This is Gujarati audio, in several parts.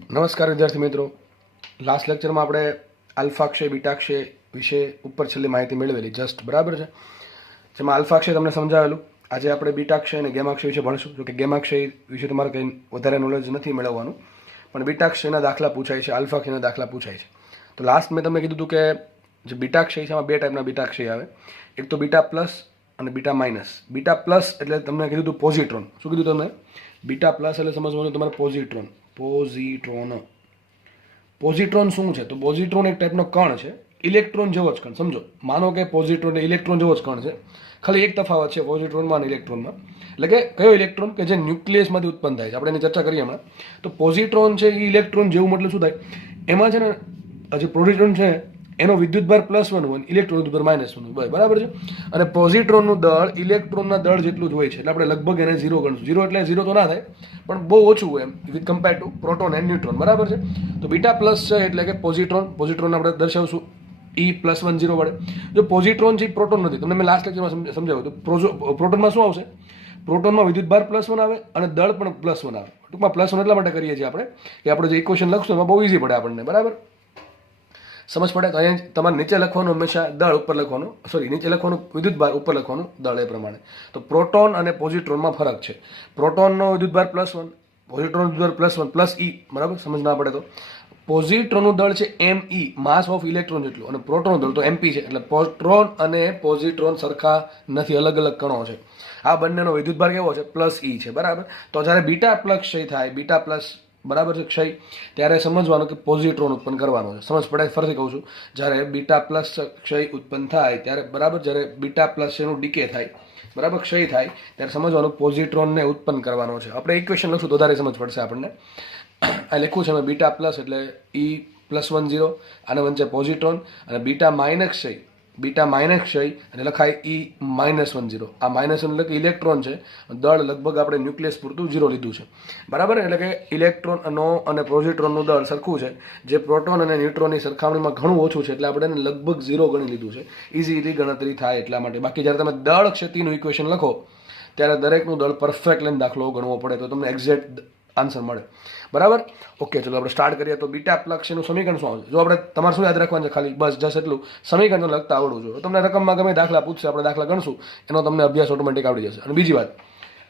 નમસ્કાર વિદ્યાર્થી મિત્રો. લાસ્ટ લેક્ચરમાં આપણે આલ્ફાક્ષય બીટાક્ષય વિશે ઉપર છેલ્લી માહિતી મેળવેલી જસ્ટ બરાબર છે, જેમાં આલ્ફાક્ષય તમને સમજાવેલું. આજે આપણે બીટાક્ષય અને ગેમાક્ષય વિશે ભણશું. જો કે ગેમાક્ષય વિશે તમારે કંઈ વધારે નોલેજ નથી મેળવવાનું, પણ બીટાક્ષયના દાખલા પૂછાય છે, આલ્ફાક્ષયના દાખલા પૂછાય છે. તો લાસ્ટ મેં તમને કીધું હતું કે જે બીટાક્ષય છે એમાં બે ટાઈપના બીટાક્ષય આવે. એક તો બીટા પ્લસ અને બીટા માઇનસ. બીટા પ્લસ એટલે તમને કીધું હતું પોઝિટ્રોન. શું કીધું તમને? બીટા પ્લસ એટલે સમજવાનું તમારે પોઝિટ્રોન. પોઝિટ્રોન શું છે? તો પોઝિટ્રોન એક ટાઈપનો કણ છે, ઇલેક્ટ્રોન જેવો જ કણ. સમજો, માનો કે પોઝિટ્રોન ઇલેક્ટ્રોન જેવો જ કણ છે, ખાલી એક તફાવત છે પોઝિટ્રોનમાં અને ઇલેક્ટ્રોનમાં. એટલે કે કયો ઇલેક્ટ્રોન? કે જે ન્યુક્લિયસમાંથી ઉત્પન્ન થાય છે. આપણે એની ચર્ચા કરીએ હમણાં. તો પોઝિટ્રોન છે એ ઇલેક્ટ્રોન જેવું, મતલબ શું થાય? એમાં છે ને જે પોઝિટ્રોન છે એનો વિદ્યુતભાર +1 હોય, ઇલેક્ટ્રોન વિદ્યુતભાર -1 હોય, બરાબર છે. અને પોઝિટ્રોનનું દળ ઇલેક્ટ્રોનના દળ જેટલું જ હોય છે, એટલે આપણે લગભગ એને 0 ગણશું. 0 એટલે 0 તો ના થાય, પણ બહુ ઓછું હોય am with compare to proton and neutron, બરાબર છે. તો બીટા પ્લસ છે એટલે કે પોઝિટ્રોન આપણે દર્શાવશું E+10 વડે. જો પોઝિટ્રોન છે પ્રોટોન નથી. તમને મેં લાસ્ટ લેક્ચરમાં સમજાવ્યું હતું. પ્રોટોનમાં શું આવશે? પ્રોટોનમાં વિદ્યુતભાર +1 આવે અને દળ પણ +1 આવે. ટૂંકમાં +1 એટલા માટે કરીએ છીએ આપણે કે આપણે જે ઇક્વેશન લખશું એમાં બહુ ઇઝી પડે આપણને, બરાબર સમજ પડે. તો અહીંયા તમારે નીચે લખવાનું હંમેશા દળ ઉપર લખવાનું, નીચે લખવાનું વિદ્યુતભાર, ઉપર લખવાનું દળ, એ પ્રમાણે. તો પ્રોટોન અને પોઝિટ્રોનમાં ફરક છે. પ્રોટોનનો વિદ્યુતભાર +1, પોઝિટ્રોનનો વિદ્યુતભાર +1 +E, બરાબર સમજ ના પડે તો. પોઝિટ્રોનનું દળ છે Me, માસ ઓફ ઇલેક્ટ્રોન જેટલું, અને પ્રોટોનનું દળ તો MP છે. એટલે પ્રોટોન અને પોઝિટ્રોન સરખા નથી, અલગ અલગ કણો છે. આ બંનેનો વિદ્યુતભાર કેવો છે? +E છે, બરાબર. તો જ્યારે બીટા પ્લસ ક્ષય થાય, બીટા પ્લસ બરાબર છે ક્ષય, ત્યારે સમજવાનું કે પોઝિટ્રોન ઉત્પન્ન કરવાનો છે. સમજ પડે? ફરીથી કહું છું, જ્યારે બીટા પ્લસ ક્ષય ઉત્પન્ન થાય ત્યારે બરાબર, જ્યારે બીટા પ્લસ એનું ડીકે થાય, બરાબર, ક્ષય થાય, ત્યારે સમજવાનું પોઝિટ્રોનને ઉત્પન્ન કરવાનો છે. આપણે ઇક્વેશન લખશું તો વધારે સમજ પડશે આપણને. આ લખ્યું છે મેં બીટા પ્લસ એટલે E+10, આને વચ્ચે પોઝિટ્રોન, અને બીટા માઇનસ ક્ષય અને લખાય E-10. આ -1 એટલે કે ઇલેક્ટ્રોન છે. દળ લગભગ આપણે ન્યુક્લિયસ પૂરતું 0 લીધું છે, બરાબર. એટલે કે ઇલેક્ટ્રોનનો અને પોઝિટ્રોનનું દળ સરખું છે, જે પ્રોટોન અને ન્યુટ્રોનની સરખામણીમાં ઘણું ઓછું છે. એટલે આપણે એને લગભગ 0 ગણી લીધું છે. ઇઝીલી ગણતરી થાય એટલા માટે. બાકી જ્યારે તમે દળ ક્ષતિનું ઇક્વેશન લખો ત્યારે દરેકનું દળ પરફેક્ટ લઈને દાખલો ગણવો પડે, તો તમને એક્ઝેક્ટ આન્સર મળે, બરાબર. ઓકે, ચલો આપણે સ્ટાર્ટ કરીએ. તો બીટા પ્લસનું સમીકરણ શું આવશે? જો આપણે તમારે શું યાદ રાખવાનું છે? ખાલી બસ જસ એટલું, સમીકરણ લખતા આવડવું જોઈએ. તમને રકમમાં ગમે દાખલા પૂછશે, આપણે દાખલા ગણશું, એનો તમને અભ્યાસ ઓટોમેટિક આવડી જશે. અને બીજી વાત,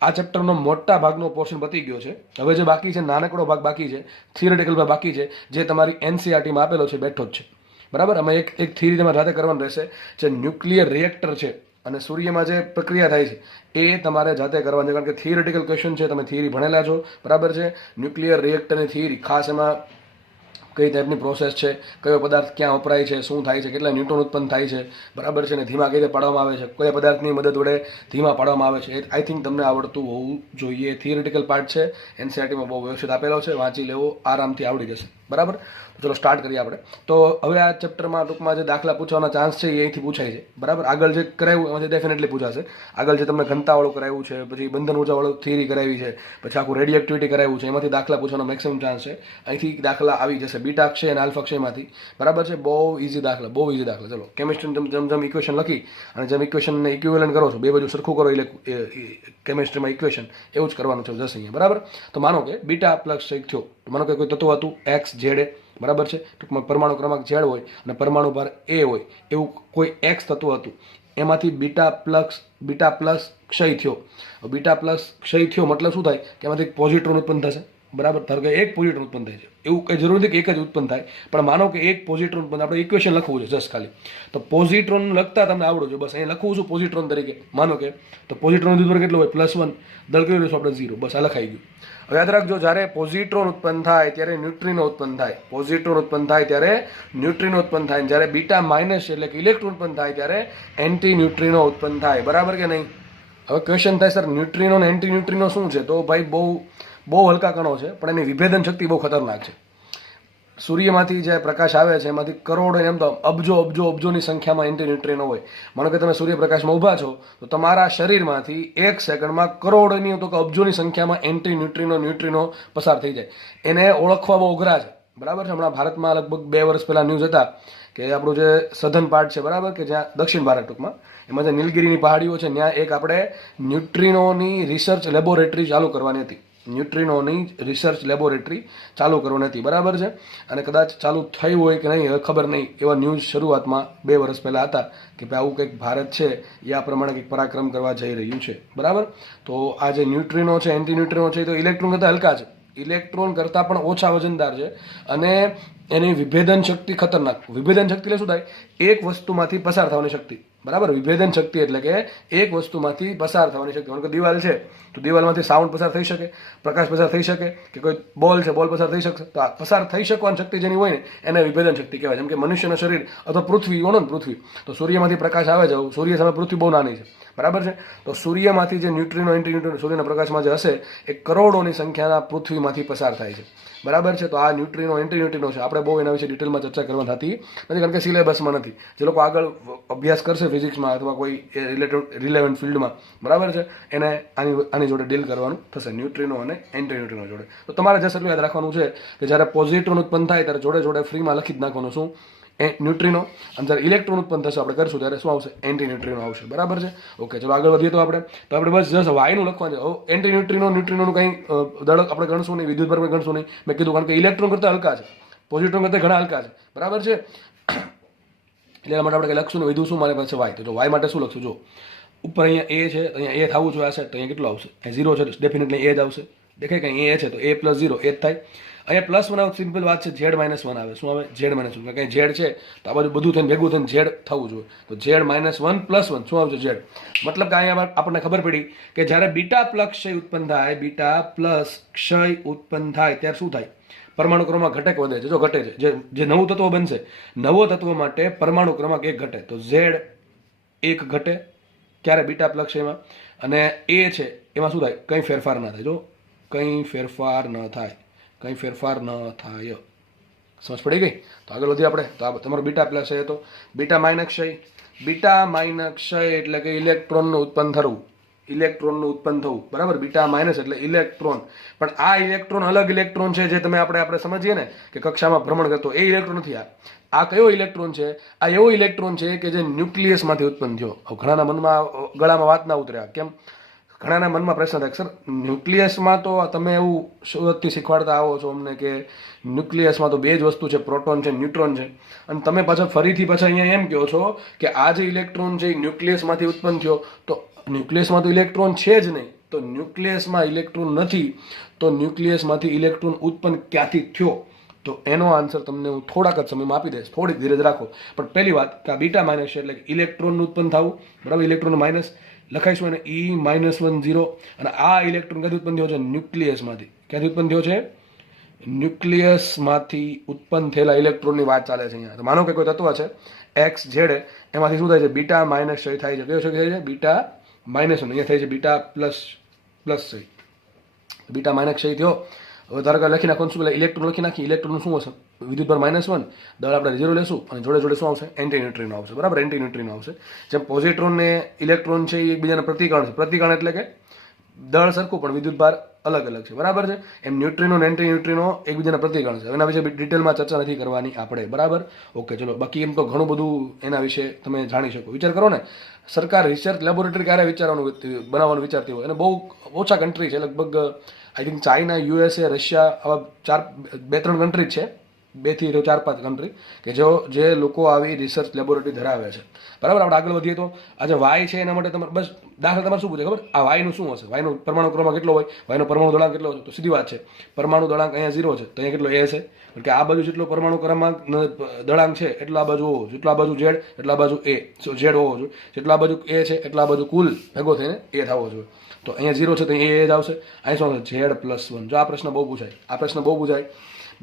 આ ચેપ્ટરનો મોટા ભાગનો પોર્શન પતી ગયો છે. હવે જે બાકી છે, નાનકડો ભાગ બાકી છે, થિયરેટિકલ ભાગ બાકી છે, જે તમારી NCERTમાં આપેલો છે, બેઠો જ છે, બરાબર. અમે એક થિયરી તમારે જાતે કરવાનું રહેશે. જે ન્યુક્લિયર રિએક્ટર છે અને સૂર્યમાં જે પ્રક્રિયા થાય છે એ તમારે જાતે કરવાની છે, કારણ કે થિયરિટિકલ ક્વેશ્ચન છે, તમે થિયરી ભણેલા છો, બરાબર છે. ન્યુક્લિયર રિએક્ટરની થિયરી, ખાસ એમાં કઈ ટાઈપની પ્રોસેસ છે, કયો પદાર્થ ક્યાં વપરાય છે, શું થાય છે, કેટલા ન્યુટ્રોન ઉત્પન્ન થાય છે, બરાબર છે, ને ધીમા કઈ રીતે પાડવામાં આવે છે, કયા પદાર્થની મદદ વડે ધીમા પાડવામાં આવે છે, એ આઈ થિંક તમને આવડતું હોવું જોઈએ. થિયરિટિકલ પાર્ટ છે, NCERTમાં બહુ વ્યવસ્થિત આપેલો છે, વાંચી લેવો, આરામથી આવડી જશે, બરાબર. ચલો સ્ટાર્ટ કરીએ આપણે. તો હવે આ ચેપ્ટરમાં ટૂંકમાં જે દાખલા પૂછવાના ચાન્સ છે એ અહીંથી પૂછાય છે, બરાબર. આગળ જે કરાવ્યું એમાંથી ડેફિનેટલી પૂછાશે. આગળ જે તમને ઘનતાવાળું કરાવ્યું છે, પછી બંધન ઊર્જાવાળું થિયરી કરાવી છે, પછી આખું રેડિયો એક્ટિવિટી કરાવ્યું છે, એમાંથી દાખલા પૂછવાનો મેક્સિમમ ચાન્સ છે. અહીંથી દાખલા આવી જશે બીટા અક્ષય અને આલ્ફા અક્ષયમાંથી, બરાબર છે. બહુ ઇઝી દાખલા, બહુ ઇઝી દાખલા. ચલો કેમિસ્ટ્રી જેમ ઇક્વેશન લખી અને જેમ ઇક્વેશનને ઇક્વિવેલન્ટ કરો છો, બે બાજુ સરખું કરો, એટલે કેમિસ્ટ્રીમાં ઇક્વેશન એવું જ કરવાનું છે જશે અહીંયા, બરાબર. તો માનો કે બીટા પ્લસ થયો, માનો કે કોઈ તત્વ હતું XZ, બરાબર છે. ટૂંકમાં પરમાણુ ક્રમાંક Z હોય અને પરમાણુ ભાર A હોય એવું કોઈ X તત્વ હતું. એમાંથી બીટા પ્લસ ક્ષય થયો. બીટા પ્લસ ક્ષય થયો મતલબ શું થાય? કે એમાંથી પોઝિટ્રોન ઉત્પન્ન થશે, બરાબર. ધારો કે એક પોઝિટ્રોન ઉત્પન્ન થાય છે, એવું કંઈ જરૂર નથી કે એક જ ઉત્પન્ન થાય, પણ માનો કે એક પોઝિટ્રોન ઉત્પન્ન, આપણે ઇક્વેશન લખવું છે જસ્ટ ખાલી. તો પોઝિટ્રોન લખતા તમને આવડવું છે, બસ. અહીંયા લખવું છું પોઝિટ્રોન તરીકે, માનો કે. તો પોઝિટ્રોન વિદ્યુતભાર કેટલો હોય? +1. દળ કેવું લઈશું આપણે? 0. બસ આ લખાઈ ગયું. હવે યાદ રાખજો, જ્યારે પોઝિટ્રોન ઉત્પન્ન થાય ત્યારે ન્યુટ્રિનો ઉત્પન્ન થાય. પોઝિટ્રોન ઉત્પન્ન થાય ત્યારે ન્યુટ્રિનો ઉત્પન્ન થાય. જ્યારે બીટા માઇનસ એટલે કે ઇલેક્ટ્રોન ઉત્પન્ન થાય ત્યારે એન્ટી ન્યુટ્રિનો ઉત્પન્ન થાય, બરાબર કે નહીં? હવે ક્વેશ્ચન થાય, સર ન્યુટ્રિનો અને એન્ટી ન્યુટ્રિનો શું છે? તો ભાઈ બહુ હલકા કણો છે, પણ એની વિભેદન શક્તિ બહુ ખતરનાક છે. સૂર્યમાંથી જે પ્રકાશ આવે છે એમાંથી કરોડો, એમ તો અબજોની સંખ્યામાં એન્ટી ન્યુટ્રિનો હોય. માનો કે તમે સૂર્યપ્રકાશમાં ઊભા છો તો તમારા શરીરમાંથી 1 સેકન્ડમાં કરોડોની તો કે અબજોની સંખ્યામાં એન્ટી ન્યુટ્રિનો પસાર થઈ જાય. એને ઓળખવા બહુ અઘરા છે, બરાબર છે. હમણાં ભારતમાં લગભગ 2 વર્ષ પહેલાં ન્યૂઝ હતા કે આપણું જે સધન પાર્ટ છે, બરાબર, કે જ્યાં દક્ષિણ ભારત ટૂંકમાં, એમાં જે નીલગિરીની પહાડીઓ છે, ત્યાં એક આપણે ન્યુટ્રિનોની રિસર્ચ લેબોરેટરી ચાલુ કરવાની હતી. ન્યુટ્રિનોની રિસર્ચ લેબોરેટરી ચાલુ કરવાની હતી, બરાબર છે. અને કદાચ ચાલુ થઈ હોય કે નહીં હવે ખબર નહીં, એવા ન્યૂઝ શરૂઆતમાં 2 વર્ષ પહેલાં હતા કે ભાઈ આવું કંઈક ભારત છે એ આ પ્રમાણે કંઈક પરાક્રમ કરવા જઈ રહ્યું છે, બરાબર. તો આ જે ન્યુટ્રિનો છે, એન્ટી ન્યુટ્રિનો છે, તો ઇલેક્ટ્રોન કરતાં હલકા છે, ઇલેક્ટ્રોન કરતાં પણ ઓછા વજનદાર છે, અને એની વિભેદન શક્તિ ખતરનાક. વિભેદન શક્તિ એટલે શું થાય? એક વસ્તુમાંથી પસાર થવાની શક્તિ, બરાબર. વિભેદન શક્તિ એટલે કે એક વસ્તુમાંથી પસાર થવાની શક્તિ. કારણ કે દિવાલ છે તો દિવાલમાંથી સાઉન્ડ પસાર થઈ શકે, પ્રકાશ પસાર થઈ શકે, કે કોઈ બોલ છે બોલ પસાર થઈ શકશે. તો આ પસાર થઈ શકવાની શક્તિ જેની હોય ને એને વિભેદન શક્તિ કહેવાય. જેમ કે મનુષ્યનું શરીર અથવા પૃથ્વી ગણો ને, પૃથ્વી તો સૂર્યમાંથી પ્રકાશ આવે છે, સૂર્ય સામે પૃથ્વી બહુ નાની છે, બરાબર છે. તો સૂર્યમાંથી જે ન્યુટ્રિનો એન્ટી ન્યુટ્રિનો સૂર્યના પ્રકાશમાં જે હશે એ કરોડોની સંખ્યાના પૃથ્વીમાંથી પસાર થાય છે, બરાબર છે. તો આ ન્યુટ્રિનો એન્ટી ન્યુટ્રિનો છે, આપણે બહુ એના વિશે ડિટેલમાં ચર્ચા કરવા થતી નથી, કારણ કે સિલેબસમાં નથી. જે લોકો આગળ અભ્યાસ કરશે ફિઝિક્સમાં અથવા કોઈ રિલેવન્ટ ફિલ્ડમાં, બરાબર છે, એને આની જોડે ડીલ કરવાનું થશે, ન્યુટ્રિનો અને એન્ટી ન્યુટ્રિનો જોડે. તો તમારે જस्ट એટલું યાદ રાખવાનું છે કે જ્યારે પોઝિટ્રોન ઉત્પન્ન થાય ત્યારે જોડે જોડે ફ્રીમાં લખી જ નાખવાનું શું? ન્યુટ્રિનો. અને જ્યારે ઇલેક્ટ્રોન ઉત્પન્ન થશે આપણે કરશું ત્યારે શું આવશે? એન્ટી ન્યુટ્રિનો આવશે, બરાબર છે. ઓકે, ચલો આગળ વધીએ. તો આપણે બસ જસ્ટ વાયનું લખવાનું છે. એન્ટી ન્યુટ્રિનો ન્યુટ્રિનોનું કંઈ દળક આપણે ગણશું નહીં, વિદ્યુત ભાર ગણશું નહીં, મેં કીધું, કારણ કે ઇલેક્ટ્રોન કરતાં હલકા છે, પોઝિટ્રોન કરતાં ઘણા હલકા છે, બરાબર છે. એટલે એના માટે આપણે કંઈ લખશું નહીં. વિધું શું મારે પાસે વાય, તો જો વાય માટે શું લખશું? જો ઉપર અહીંયા એ છે તો અહીંયા એ થવું જોઈએ આ સેટ, તો અહીંયા કેટલું આવશે? અહીંયા 0 છે તો ડેફિનેટલી એ જ આવશે. દેખાય કે અહીંયા એ છે તો એ પ્લસ 0 એ જ થાય. અહીંયા +1 આવે, સિમ્પલ વાત છે, Z-1 આવે. શું આવે? Z-1. કંઈ Z છે તો આ બાજુ બધું થઈને ભેગું થઈને Z થવું જોઈએ. તો Z-1 +1 શું આવશે? Z. મતલબ કે અહીંયા આપણને ખબર પડી કે જ્યારે બીટા પ્લસ ક્ષય ઉત્પન્ન થાય, બીટા પ્લસ ક્ષય ઉત્પન્ન થાય ત્યારે શું થાય? પરમાણુ ક્રમાંક ઘટે કે વધે છે? જો ઘટે છે. જે નવું તત્વ બનશે, નવો તત્વ માટે પરમાણુ ક્રમાંક 1 ઘટે, તો Z1 ઘટે ક્યારે? બીટા પ્લસ ક્ષયમાં. અને એ છે એમાં શું થાય? કંઈ ફેરફાર ન થાય. જો કંઈ ફેરફાર ન થાય, કંઈ ફેરફાર ન થાય. સમજ પડી ગઈ? તો આગળ વધીએ આપણે. તો આ તમારો બીટા પ્લસ છે, તો બીટા માઇનસ ક્ષય. બીટા માઇનસ ક્ષય એટલે કે ઇલેક્ટ્રોનનું ઉત્પન્ન થવું, ઇલેક્ટ્રોનનું ઉત્પન્ન થવું, બરાબર. બીટા માઇનસ એટલે ઇલેક્ટ્રોન. પણ આ ઇલેક્ટ્રોન અલગ ઇલેક્ટ્રોન છે, જે તમે આપણે સમજીએ ને કે કક્ષામાં ભ્રમણ કરતો, એ ઇલેક્ટ્રોન નથી. આ કયો ઇલેક્ટ્રોન છે? આ એવો ઇલેક્ટ્રોન છે કે જે ન્યુક્લિયસમાંથી ઉત્પન્ન થયો. ઘણાના મનમાં ગળામાં વાત ના ઉતર્યા. કેમ? ઘણાના મનમાં પ્રશ્ન થાય, સર ન્યુક્લિયસમાં તો તમે એવું શરૂઆતથી શીખવાડતા આવો છો અમને કે ન્યુક્લિયસમાં તો 2 જ વસ્તુ છે, પ્રોટોન છે, ન્યુટ્રોન છે, અને તમે પાછા ફરીથી અહીંયા એમ કહો છો કે આ જે ઇલેક્ટ્રોન છે એ ન્યુક્લિયસમાંથી ઉત્પન્ન થયો. તો ન્યુક્લિયસમાં તો ઇલેક્ટ્રોન છે જ નહીં, તો ન્યુક્લિયસમાં ઇલેક્ટ્રોન નથી, તો ન્યુક્લિયસમાંથી ઇલેક્ટ્રોન ઉત્પન્ન ક્યાંથી થયો? તો એનો આન્સર તમને હું થોડાક જ સમયમાં આપી દઈશ, થોડીક ધીરજ રાખો. પણ પહેલી વાત કે આ બીટા માઇનસ છે એટલે ઇલેક્ટ્રોનનું ઉત્પન્ન થવું, બરાબર. ઇલેક્ટ્રોન માઇનસ લખાઈશું એને E-10, અને આ ઇલેક્ટ્રોન ક્યાંથી ઉત્પન્ન થયો છે? ન્યુક્લિયસમાંથી. ક્યાંથી ઉત્પન્ન થયો છે? ન્યુક્લિયસમાંથી ઉત્પન્ન થયેલા ઇલેક્ટ્રોનની વાત ચાલે છે અહીંયા. તો માનો કે કોઈ તત્વ છે XZ, એમાંથી શું થાય છે? બીટા માઇનસ ક્ષય થાય છે. કયો ક્ષય થાય છે? બીટા -1. અહીંયા થાય છે બીટા પ્લસ ક્ષય. બીટા માઇનસ ક્ષય થયો. હવે ધારો કે લખી નાખવાનું, શું પેલા ઇલેક્ટ્રોન લખી નાખી. ઇલેક્ટ્રોન શું હશે? વિદ્યુતભાર -1, દળ આપણે 0 લેશું, અને જોડે જોડે શું આવશે? એન્ટી ન્યુટ્રિનો આવશે, બરાબર. એન્ટી ન્યુટ્રિનો આવશે. જેમ પોઝિટ્રોન ને ઇલેક્ટ્રોન છે એ એકબીજાના પ્રતિકર્ણ છે. પ્રતિકર્ણ એટલે કે દળ સરખું પણ વિદ્યુતભાર અલગ અલગ છે, બરાબર છે. એમ ન્યુટ્રિનો અને એન્ટી ન્યુટ્રિનો એકબીજાના પ્રતિકર્ણ છે. એના વિશે ડિટેલમાં ચર્ચા નથી કરવાની આપણે, બરાબર. ઓકે, ચલો. બાકી એમ તો ઘણું બધું એના વિશે તમે જાણી શકો. વિચાર કરો ને, સરકાર રિસર્ચ લેબોરેટરી ક્યારે બનાવવાનું વિચારતી હોય? અને બહુ ઓછા કન્ટ્રી છે, લગભગ I think China, USA, Russia, આવા 2-3 કન્ટ્રી છે, 2 થી 4-5 કન્ટ્રી કે જે લોકો આવી રિસર્ચ લેબોરેટરી ધરાવે છે, બરાબર. આપણે આગળ વધીએ તો આ જે વાય છે એના માટે તમારે બસ દાખલા તમારે શું પૂછે ખબર? આ વાયનું શું હશે? વાયનું પરમાણુ ક્રમાંક કેટલો હોય? વાયનો પરમાણુ દળાંક કેટલો હોય? તો સીધી વાત છે, પરમાણુ દળાંક અહીંયા 0 છે, તો અહીંયા કેટલો? A છે. એટલે કે આ બાજુ જેટલો પરમાણુ ક્રમાંક દળાંક છે એટલો આ બાજુ હોવો જોઈએ, જેટલો આ બાજુ Z એટલો આ બાજુ Z હોવો જોઈએ, જેટલો આ બાજુ A છે એટલો આ બાજુ કુલ ભેગો થઈને A થવો જોઈએ. તો અહીંયા 0 છે તો અહીંયા A જ આવશે. અહીં શું આવશે? Z+1. જો આ પ્રશ્ન બહુ પૂછાય,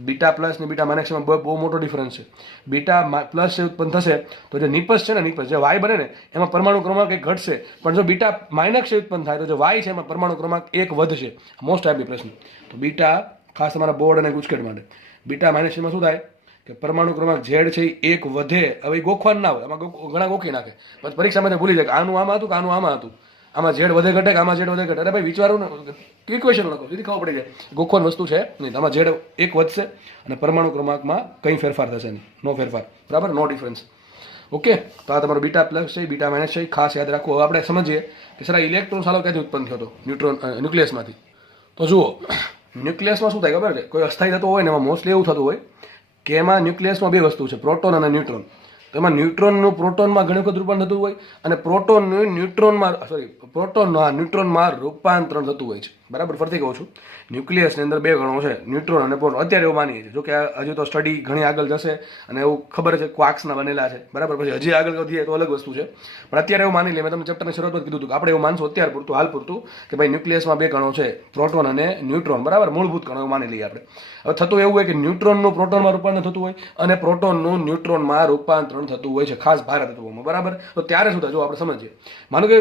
બીટા પ્લસ ને બીટા માઇનસમાં બહુ મોટો ડિફરન્સ છે. બીટા પ્લસ ઉત્પન્ન થશે તો જે નિપસ છે ને, નિપસ જે વાય બને ને એમાં પરમાણુ ક્રમાંક 1 ઘટશે, પણ જો બીટા માઇનસ ઉત્પન્ન થાય તો જે વાય છે એમાં પરમાણુ ક્રમાંક 1 વધશે. મોસ્ટ ટાઈપની પ્રશ્ન. તો બીટા ખાસ તમારા બોર્ડ અને ગુજકેટ માટે, બીટા માઇનસમાં શું થાય કે પરમાણુ ક્રમાંક Z છે એ 1 વધે. હવે ગોખવાનું ના હોય, આમાં ઘણા ગોખી નાખે, પછી પરીક્ષામાં ભૂલી જાય કે આનું આમાં હતું કે આનું આમાં હતું, આમાં Z વધે ઘટે કે આમાં Z વધે ઘટે. અરે ભાઈ વિચારું ને, ઇક્વેશન લખો, સીધી ખબર પડી જાય. ગોખવાની વસ્તુ છે નહીં. આમાં Z 1 વધશે અને પરમાણુ ક્રમાંકમાં કંઈ ફેરફાર થશે નહીં, નો ફેરફાર, બરાબર, નો ડિફરન્સ. ઓકે, તો આ તમારો બીટા પ્લસ છે, બીટા માઇનસ છે, ખાસ યાદ રાખવું. હવે આપણે સમજીએ કે સર આ ઇલેક્ટ્રોન સાલો ક્યાંથી ઉત્પન્ન થયો હતો? ન્યુક્લિયસમાંથી. તો જુઓ, ન્યુક્લિયસમાં શું થાય ખબર છે, કોઈ અસ્થાયી થતો હોય ને એમાં મોસ્ટલી એવું થતું હોય કે એમાં ન્યુક્લિયસમાં બે વસ્તુ છે, પ્રોટોન અને ન્યુટ્રોન. તો એમાં ન્યુટ્રોનનું પ્રોટોનમાં ઘણી વખત રૂપાંતર થતું હોય અને પ્રોટોનનું ન્યુટ્રોનમાં રૂપાંતરણ થતું હોય છે. બરાબર, ફરતી કહું છું, ન્યુક્લિયસની અંદર બે ગણો છે, ન્યુટ્રોન અને પ્રોટોન. અત્યારે એવું માનીએ છીએ, જો કે હજુ તો સ્ટડી ઘણી આગળ જશે અને એવું ખબર છે ક્વાર્ક્સના બનેલા છે. બરાબર, પછી હજી આગળ વધીએ તો અલગ વસ્તુ છે, પણ અત્યારે એવું માની લઈએ. મેં તમને ચેપ્ટરની શરૂઆતમાં કીધું હતું કે આપણે એવું માનશું અત્યાર પૂરતું, હાલ પૂરતું, કે ભાઈ ન્યુક્લિયસમાં બે કણો છે, પ્રોટોન અને ન્યુટ્રોન. બરાબર, મૂળભૂત કણો માની લઈએ આપણે. હવે થતું એવું હોય કે ન્યુટ્રોનનું પ્રોટોનમાં રૂપાંતર થતું હોય અને પ્રોટોનનું ન્યુટ્રોનમાં રૂપાંતરણ થતું હોય છે, ખાસ ભારે તત્વોમાં. બરાબર, તો ત્યારે શું થાય જો આપણે સમજીએ. માનો કે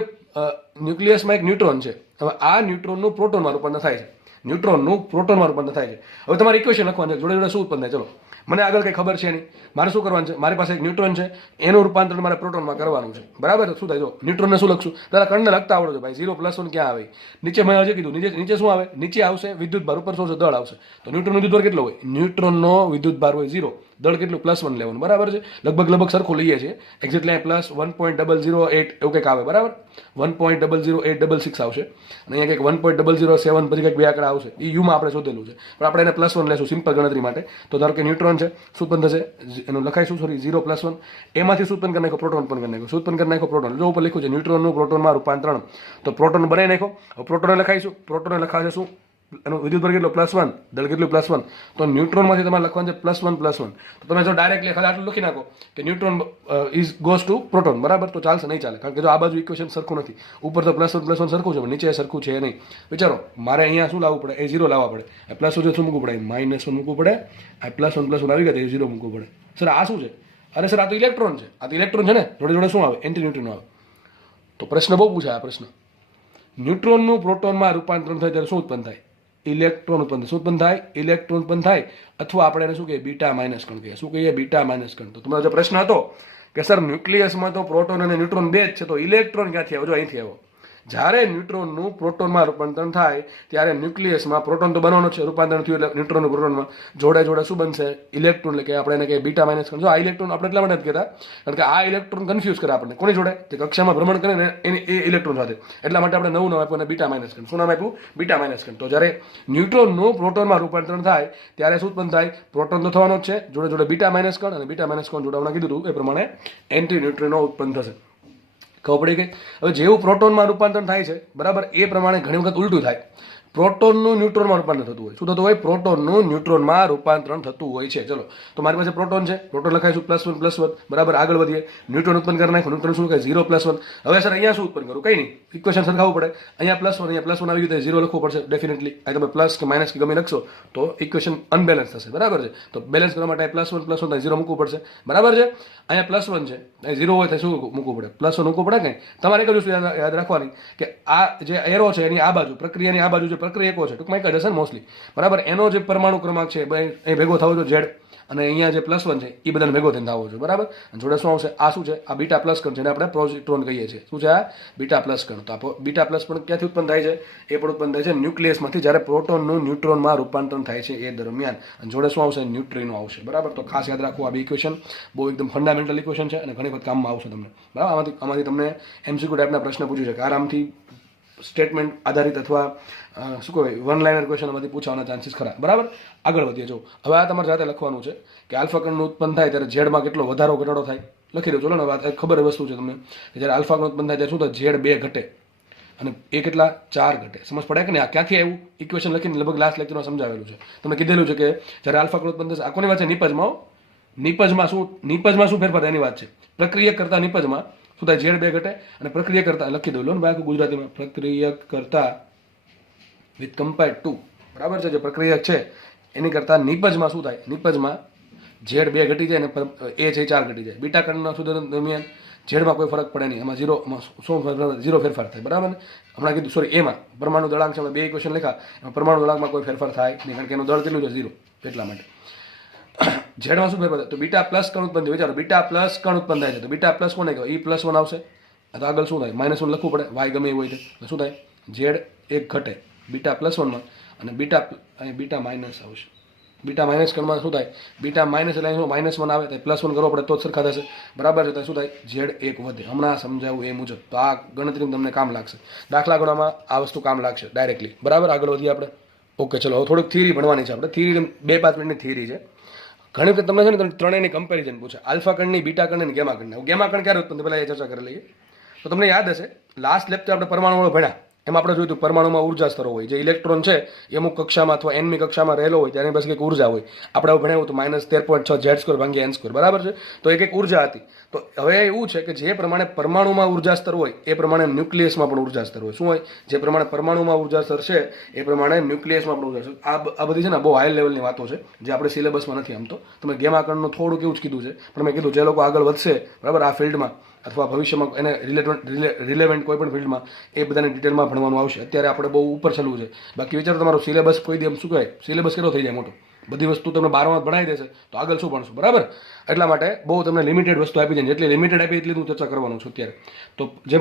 ન્યુક્લિયસમાં એક ન્યુટ્રોન છે, હવે આ ન્યુટ્રોનનું પ્રોટોનમાં રૂપાંતર થાય છે, ન્યુટ્રોનનું પ્રોટોનમાં રૂપાંતર થાય છે. હવે તમારે ઇક્વેશન લખવાનું છે, જોડે જોડે શું ઉત્પન્ન થાય. ચલો, મને આગળ કંઈ ખબર છે નહીં, મારે શું કરવાનું છે, મારી પાસે એક ન્યુટ્રોન છે, એનું રૂપાંતરણ મારે પ્રોટોનમાં કરવાનું છે. બરાબર, શું થાય જો ન્યુટ્રોનને શું લખશું, પહેલાં કણને લખતા આવડો છે ભાઈ. 0+1 ક્યાં આવે, નીચે મેં હજી કીધું, નીચે શું આવે, નીચે આવશે વિદ્યુત ભાર, ઉપર શું છે, દળ આવશે. તો ન્યુટ્રોન વિદ્યુત ભાર કેટલો હોય, ન્યુટ્રોનનો વિદ્યુત ભાર હોય 0, દળ કેટલું, +1 લેવાનું. બરાબર છે, લગભગ સરખું લઈએ છીએ, એક્ઝેક્ટલી +1.008 એવું કંઈક આવે. બરાબર, 1.00866 આવશે અને અહીંયા કંઈક 1.007 પછી કંઈક બે આંકડા આવશે, એ યુમાં આપણે શોધેલું છે, પણ આપણે એને +1 લેશું સિમ્પલ ગણતરી માટે. તો ધારો કે ન્યુટ્રોન છે, શું ઉત્પન્ન થશે, એનું લખાઈશું, સોરી 0+1, એમાંથી શું ઉત્પન્ન કરી નાખો, પ્રોટોન ઉત્પન્ન કરી નાખો. શું ઉત્પન્ન કરી નાખો, પ્રોટોન. જો ઉપર લખ્યું છે ન્યુટ્રોનનું પ્રોટોનમાં રૂપાંતરણ, તો પ્રોટોન બનાવી નાખો. હવે પ્રોટોને લખાઈશું, પ્રોટોને લખાશે શું, એનું વિદ્યુત ભાર કેટલો, +1, દળ કેટલું, +1. તો ન્યુટ્રોનમાંથી તમારે લખવાનું છે +1. તો તમે જો ડાયરેક્ટલી ખાલી આટલું લખી નાખો કે neutron is goes to proton. બરાબર, તો ચાલશે, નહીં ચાલે, કારણ કે જો આ બાજુ ઇક્વેશન સરખું નથી, ઉપર તો +1 સરખું છે, નીચે સરખું છે નહીં. વિચારો, મારે અહીંયા શું લાવવું પડે, એ 0 લાવવા પડે, આ +1 શું મૂકવું પડે, -1 મૂકવું પડે, આ +1 આવી ગયા એ 0 મૂકવું પડે. સર આ શું છે, અરે સર આ તો ઇલેક્ટ્રોન છે, આ તો ઇલેક્ટ્રોન છે ને, જોડે જોડે શું આવે, એન્ટી ન્યુટ્રિનો આવે. તો પ્રશ્ન બહુ પૂછાય આ પ્રશ્ન. ન્યુટ્રોનનું પ્રોટોનમાં રૂપાંતરણ થાય ત્યારે શું ઉત્પન્ન થાય, ઇલેક્ટ્રોન ઉત્પન્ન થાય. શું ઉત્પન્ન થાય, ઇલેક્ટ્રોન ઉત્પન્ન થાય, અથવા આપણે એને શું કહીએ, બીટા માઇનસ કણ કહીએ. શું કહીએ, બીટા માઇનસ કણ. તો તમારો જો પ્રશ્ન હતો કે સર ન્યુક્લિયસમાં તો પ્રોટોન અને ન્યુટ્રોન બે જ છે, તો ઇલેક્ટ્રોન ક્યાંથી આવ્યો, જો અહીંથી આવ્યો. જ્યારે ન્યુટ્રોનનું પ્રોટોનમાં રૂપાંતરણ થાય ત્યારે ન્યુક્લિયસમાં પ્રોટોન તો બનવાનો છે, રૂપાંતરણ થયું એટલે ન્યુટ્રોનનું પ્રોટોનમાં જોડે જોડે શું બનશે, ઇલેક્ટ્રોન. એટલે કે આપણે એને કહીએ બીટા માઇનસ કણ. જો આ ઇલેક્ટ્રોન આપણે એટલા માટે જ કહેતા, કારણ કે આ ઇલેક્ટ્રોન કન્ફ્યુઝ કરે આપણને કોની જોડે, તે કક્ષામાં ભ્રમણ કરે ને એ ઇલેક્ટ્રોન સાથે, એટલા માટે આપણે નવું નામ આપ્યું અને બીટા માઇનસ કણ. શું નામ આપ્યું, બીટા માઇનસ કણ. તો જ્યારે ન્યુટ્રોનનું પ્રોટોનમાં રૂપાંતરણ થાય ત્યારે શું ઉત્પન્ન થાય, પ્રોટોન તો થવાનો જ છે, જોડે જોડે બીટા માઇનસ કણ, અને બીટા માઇનસ કણ જોડાવવાનું કીધું હતું એ પ્રમાણે એન્ટી ન્યુટ્રિનો ઉત્પન્ન થશે. ખબર પડી ગઈ. હવે જેવું પ્રોટોનમાં રૂપાંતરણ થાય છે, બરાબર, એ પ્રમાણે ઘણી વખત ઉલટું થાય, પ્રોટોનનું ન્યુટ્રોનમાં રૂપાંતર થતું હોય. શું થતું હોય, પ્રોટોનનું ન્યુટ્રોનમાં રૂપાંતરણ થતું હોય છે. ચલો, તો મારી પાસે પ્રોટોન છે, પ્રોટોન લખાઈશું +1. બરાબર, આગળ વધીએ, ન્યુટ્રોન ઉત્પન્ન કરી નાખો, ન્યુટ્રોન શું કહે, 0+1. હવે સર અહીંયા શું ઉત્પન્ન કરું, કંઈ નહીં, ઇક્વેશન સરખાવવું પડે. અહીંયા +1, અહીંયા +1 આવી ગયું, 0 લખવું પડશે ડેફિનેટલી. આ તમે પ્લસ કે માઇનસ કે ગમે લખશો તો ઇક્વેશન અનબેલેન્સ થશે. બરાબર છે, તો બેલેન્સ કરવા માટે +1 0 મૂકવું પડશે. બરાબર છે, અહીંયા +1 છે, અહીં 0 હોય તો શું મૂકવું પડે, +1 મૂકવું પડે. કંઈ તમારે એક જ વસ્તુ યાદ રાખવાની કે આ જે એરો છે એની આ બાજુ, પ્રક્રિયાની આ બાજુ જે પ્રક્રિયકો છે, ટૂંકમાં એક જ હશે મોસ્ટલી. બરાબર, એનો જે પરમાણુ ક્રમાંક છે એ ભેગો થવો જો Z, અને અહીંયા જે +1 છે એ બધાને ભેગો થઈને થવો જોઈએ. બરાબર, જોડે શું આવશે, આ શું છે, આ બીટા પ્લસ કણ છે, એને આપણે પોઝિટ્રોન કહીએ છીએ. શું છે આ, બીટા પ્લસ કણ. તો આ બીટા પ્લસ પણ ક્યાંથી ઉત્પન્ન થાય છે, એ પણ ઉત્પન્ન થાય છે ન્યુક્લિયસમાંથી, જ્યારે પ્રોટોનનું ન્યુટ્રોનમાં રૂપાંતરણ થાય છે એ દરમિયાન. અને જોડે શું આવશે, ન્યુટ્રિનો આવશે. બરાબર, તો ખાસ યાદ રાખવું, આ બે ઇક્વેશન બહુ એકદમ ફંડામેન્ટલ ઇક્વેશન છે અને ઘણી વખત કામમાં આવશે તમને. બરાબર, આમાંથી તમને MCQ ટાઈપના પ્રશ્ન પૂછી શકે આરામથી, સ્ટેટમેન્ટ આધારિત અથવા શું કહેવાય વન લાઇનર ક્વેશ્ચનમાંથી પૂછવાના ચાન્સીસ ખરા. બરાબર, આગળ વધીએ. જો હવે આ તમારે જાતે લખવાનું છે કે આલ્ફા કણનું ઉત્પન્ન થાય ત્યારે ઝેડમાં કેટલો વધારો ઘટાડો થાય. લખી દો, ચલો ને, વાત ખબર વસ્તુ છે તમને કે જ્યારે આલ્ફા કણ ઉત્પન્ન થાય ત્યારે શું થાય, Z2 ઘટે અને એ કેટલા, 4 ઘટે. સમજ પડે કે નહીં, આ ક્યાંથી આવ્યું, ઇક્વેશન લખીને લગભગ લાસ્ટ લેક્ચરમાં સમજાવેલું છે. તમને કીધેલું છે કે જ્યારે આલ્ફા કણ ઉત્પન્ન થશે, આ કોની વાત છે, નિપજમાં શું ફેરફાર એની વાત છે. પ્રક્રિયક કરતા નિપજમાં શું થાય, Z2 ઘટે, અને પ્રક્રિયા કરતા, લખી દઉં લો ને બાકી ગુજરાતીમાં, પ્રક્રિયક કરતા વિથ કમ્પેર્ડ ટુ, બરાબર છે, જે પ્રક્રિયક છે એની કરતા નિપજમાં શું થાય, નિપજમાં Z2 ઘટી જાય અને એ છે 4 ઘટી જાય. બીટા કણના સુધારણ દરમિયાન ઝેડમાં કોઈ ફરક પડે નહીં, એમાં ઝીરો ફેરફાર થાય. બરાબર ને, હમણાં કીધું, સોરી, એમાં પરમાણુ દળાંક છે, બે ઇક્વેશન લખ્યા, એમાં પરમાણુ દળાંકમાં કોઈ ફેરફાર થાય નહીં, કારણ કે એનું દળ કેટલું છે, 0, એટલા માટે. ઝેડમાં શું ફેરફાર થાય, તો બીટા પ્લસ કણ ઉત્પન્ન થાય. વિચારો, બીટા પ્લસ કણ ઉત્પન્ન થાય છે, તો બીટા પ્લસ કોને કહેવાય, E+1 આવશે. તો આગળ શું થાય, -1 લખવું પડે, y ગમે એવું હોય તો શું થાય, Z1 ઘટે બીટા +1માં, અને બીટા માઇનસ આવશે. બીટા માઇનસ કણમાં શું થાય, બીટા માઇનસ એટલે શું -1 આવે તો +1 કરવો પડે તો જ સરખા થશે, બરાબર છે. તો શું થાય, Z1 વધે. હમણાં સમજાવું એ મુજબ, તો આ ગણતરી તમને કામ લાગશે, દાખલા ગણવામાં આ વસ્તુ કામ લાગશે ડાયરેક્ટલી, બરાબર. આગળ વધીએ આપણે. ઓકે, ચલો હવે થોડીક થિયરી ભણવાની છે આપણે. થિયરી 2-5 મિનિટની થિયરી છે. ઘણી વખત તમને છે ને ત્રણેયની કમ્પેરિઝન પૂછે, આલ્ફા કણની, બીટા કણ અને ગેમા કણની. ગેમા કણ ક્યારે ઉત્પન્ન થાય પહેલાં એ ચર્ચા કરી લઈએ. તો તમને યાદ હશે લાસ્ટ લેક્ચર આપણે પરમાણુઓ ભણ્યા, એમાં આપણે જોયું હતું પરમાણુમાં ઉર્જા સ્તરો હોય. જે ઇલેક્ટ્રોન છે એ અમુક કક્ષામાં અથવા એનમી કક્ષામાં રહેલો હોય ત્યારે પછી કંઈક ઉર્જા હોય. આપણે ભણ્યું હતું -13.6 Z² ભાગ્યા n², બરાબર છે. તો એક ઉર્જા હતી. તો હવે એવું છે કે જે પ્રમાણે પરમાણુમાં ઉર્જા સ્તર હોય એ પ્રમાણે ન્યુક્લિયસમાં પણ ઉર્જા સ્તર હોય. શું હોય? જે પ્રમાણે પરમાણુમાં ઉર્જા સ્તર છે એ પ્રમાણે ન્યુક્લિયસમાં પણ ઉર્જા સ્તર. આ બધી છે ને બહુ હાઈ લેવલની વાતો છે જે આપણે સિલેબસમાં નથી. આમ તો તમે ગેમા કણનું થોડુંક એવું જ કીધું છે, પણ મેં કીધું જે લોકો આગળ વધશે, બરાબર, આ ફિલ્ડમાં અથવા ભવિષ્યમાં એને રિલેવન્ટ કોઈ પણ ફિલ્ડમાં, એ બધાની ડિટેલમાં ભણવાનું આવશે. અત્યારે આપણે બહુ ઉપર ચાલવું છે. બાકી વિચારો તમારો સિલેબસ કોઈ દી શું કહેવાય, સિલેબસ કેટલો થઈ જાય મોટો, બધી વસ્તુ તમને 12માં ભણાવી દેશે તો આગળ શું ભણશું, બરાબર. એટલા માટે બહુ તમને લિમિટેડ વસ્તુ આપી છે, જેટલી લિમિટેડ આપી એટલી હું ચર્ચા કરવાનું છું અત્યારે. તો જે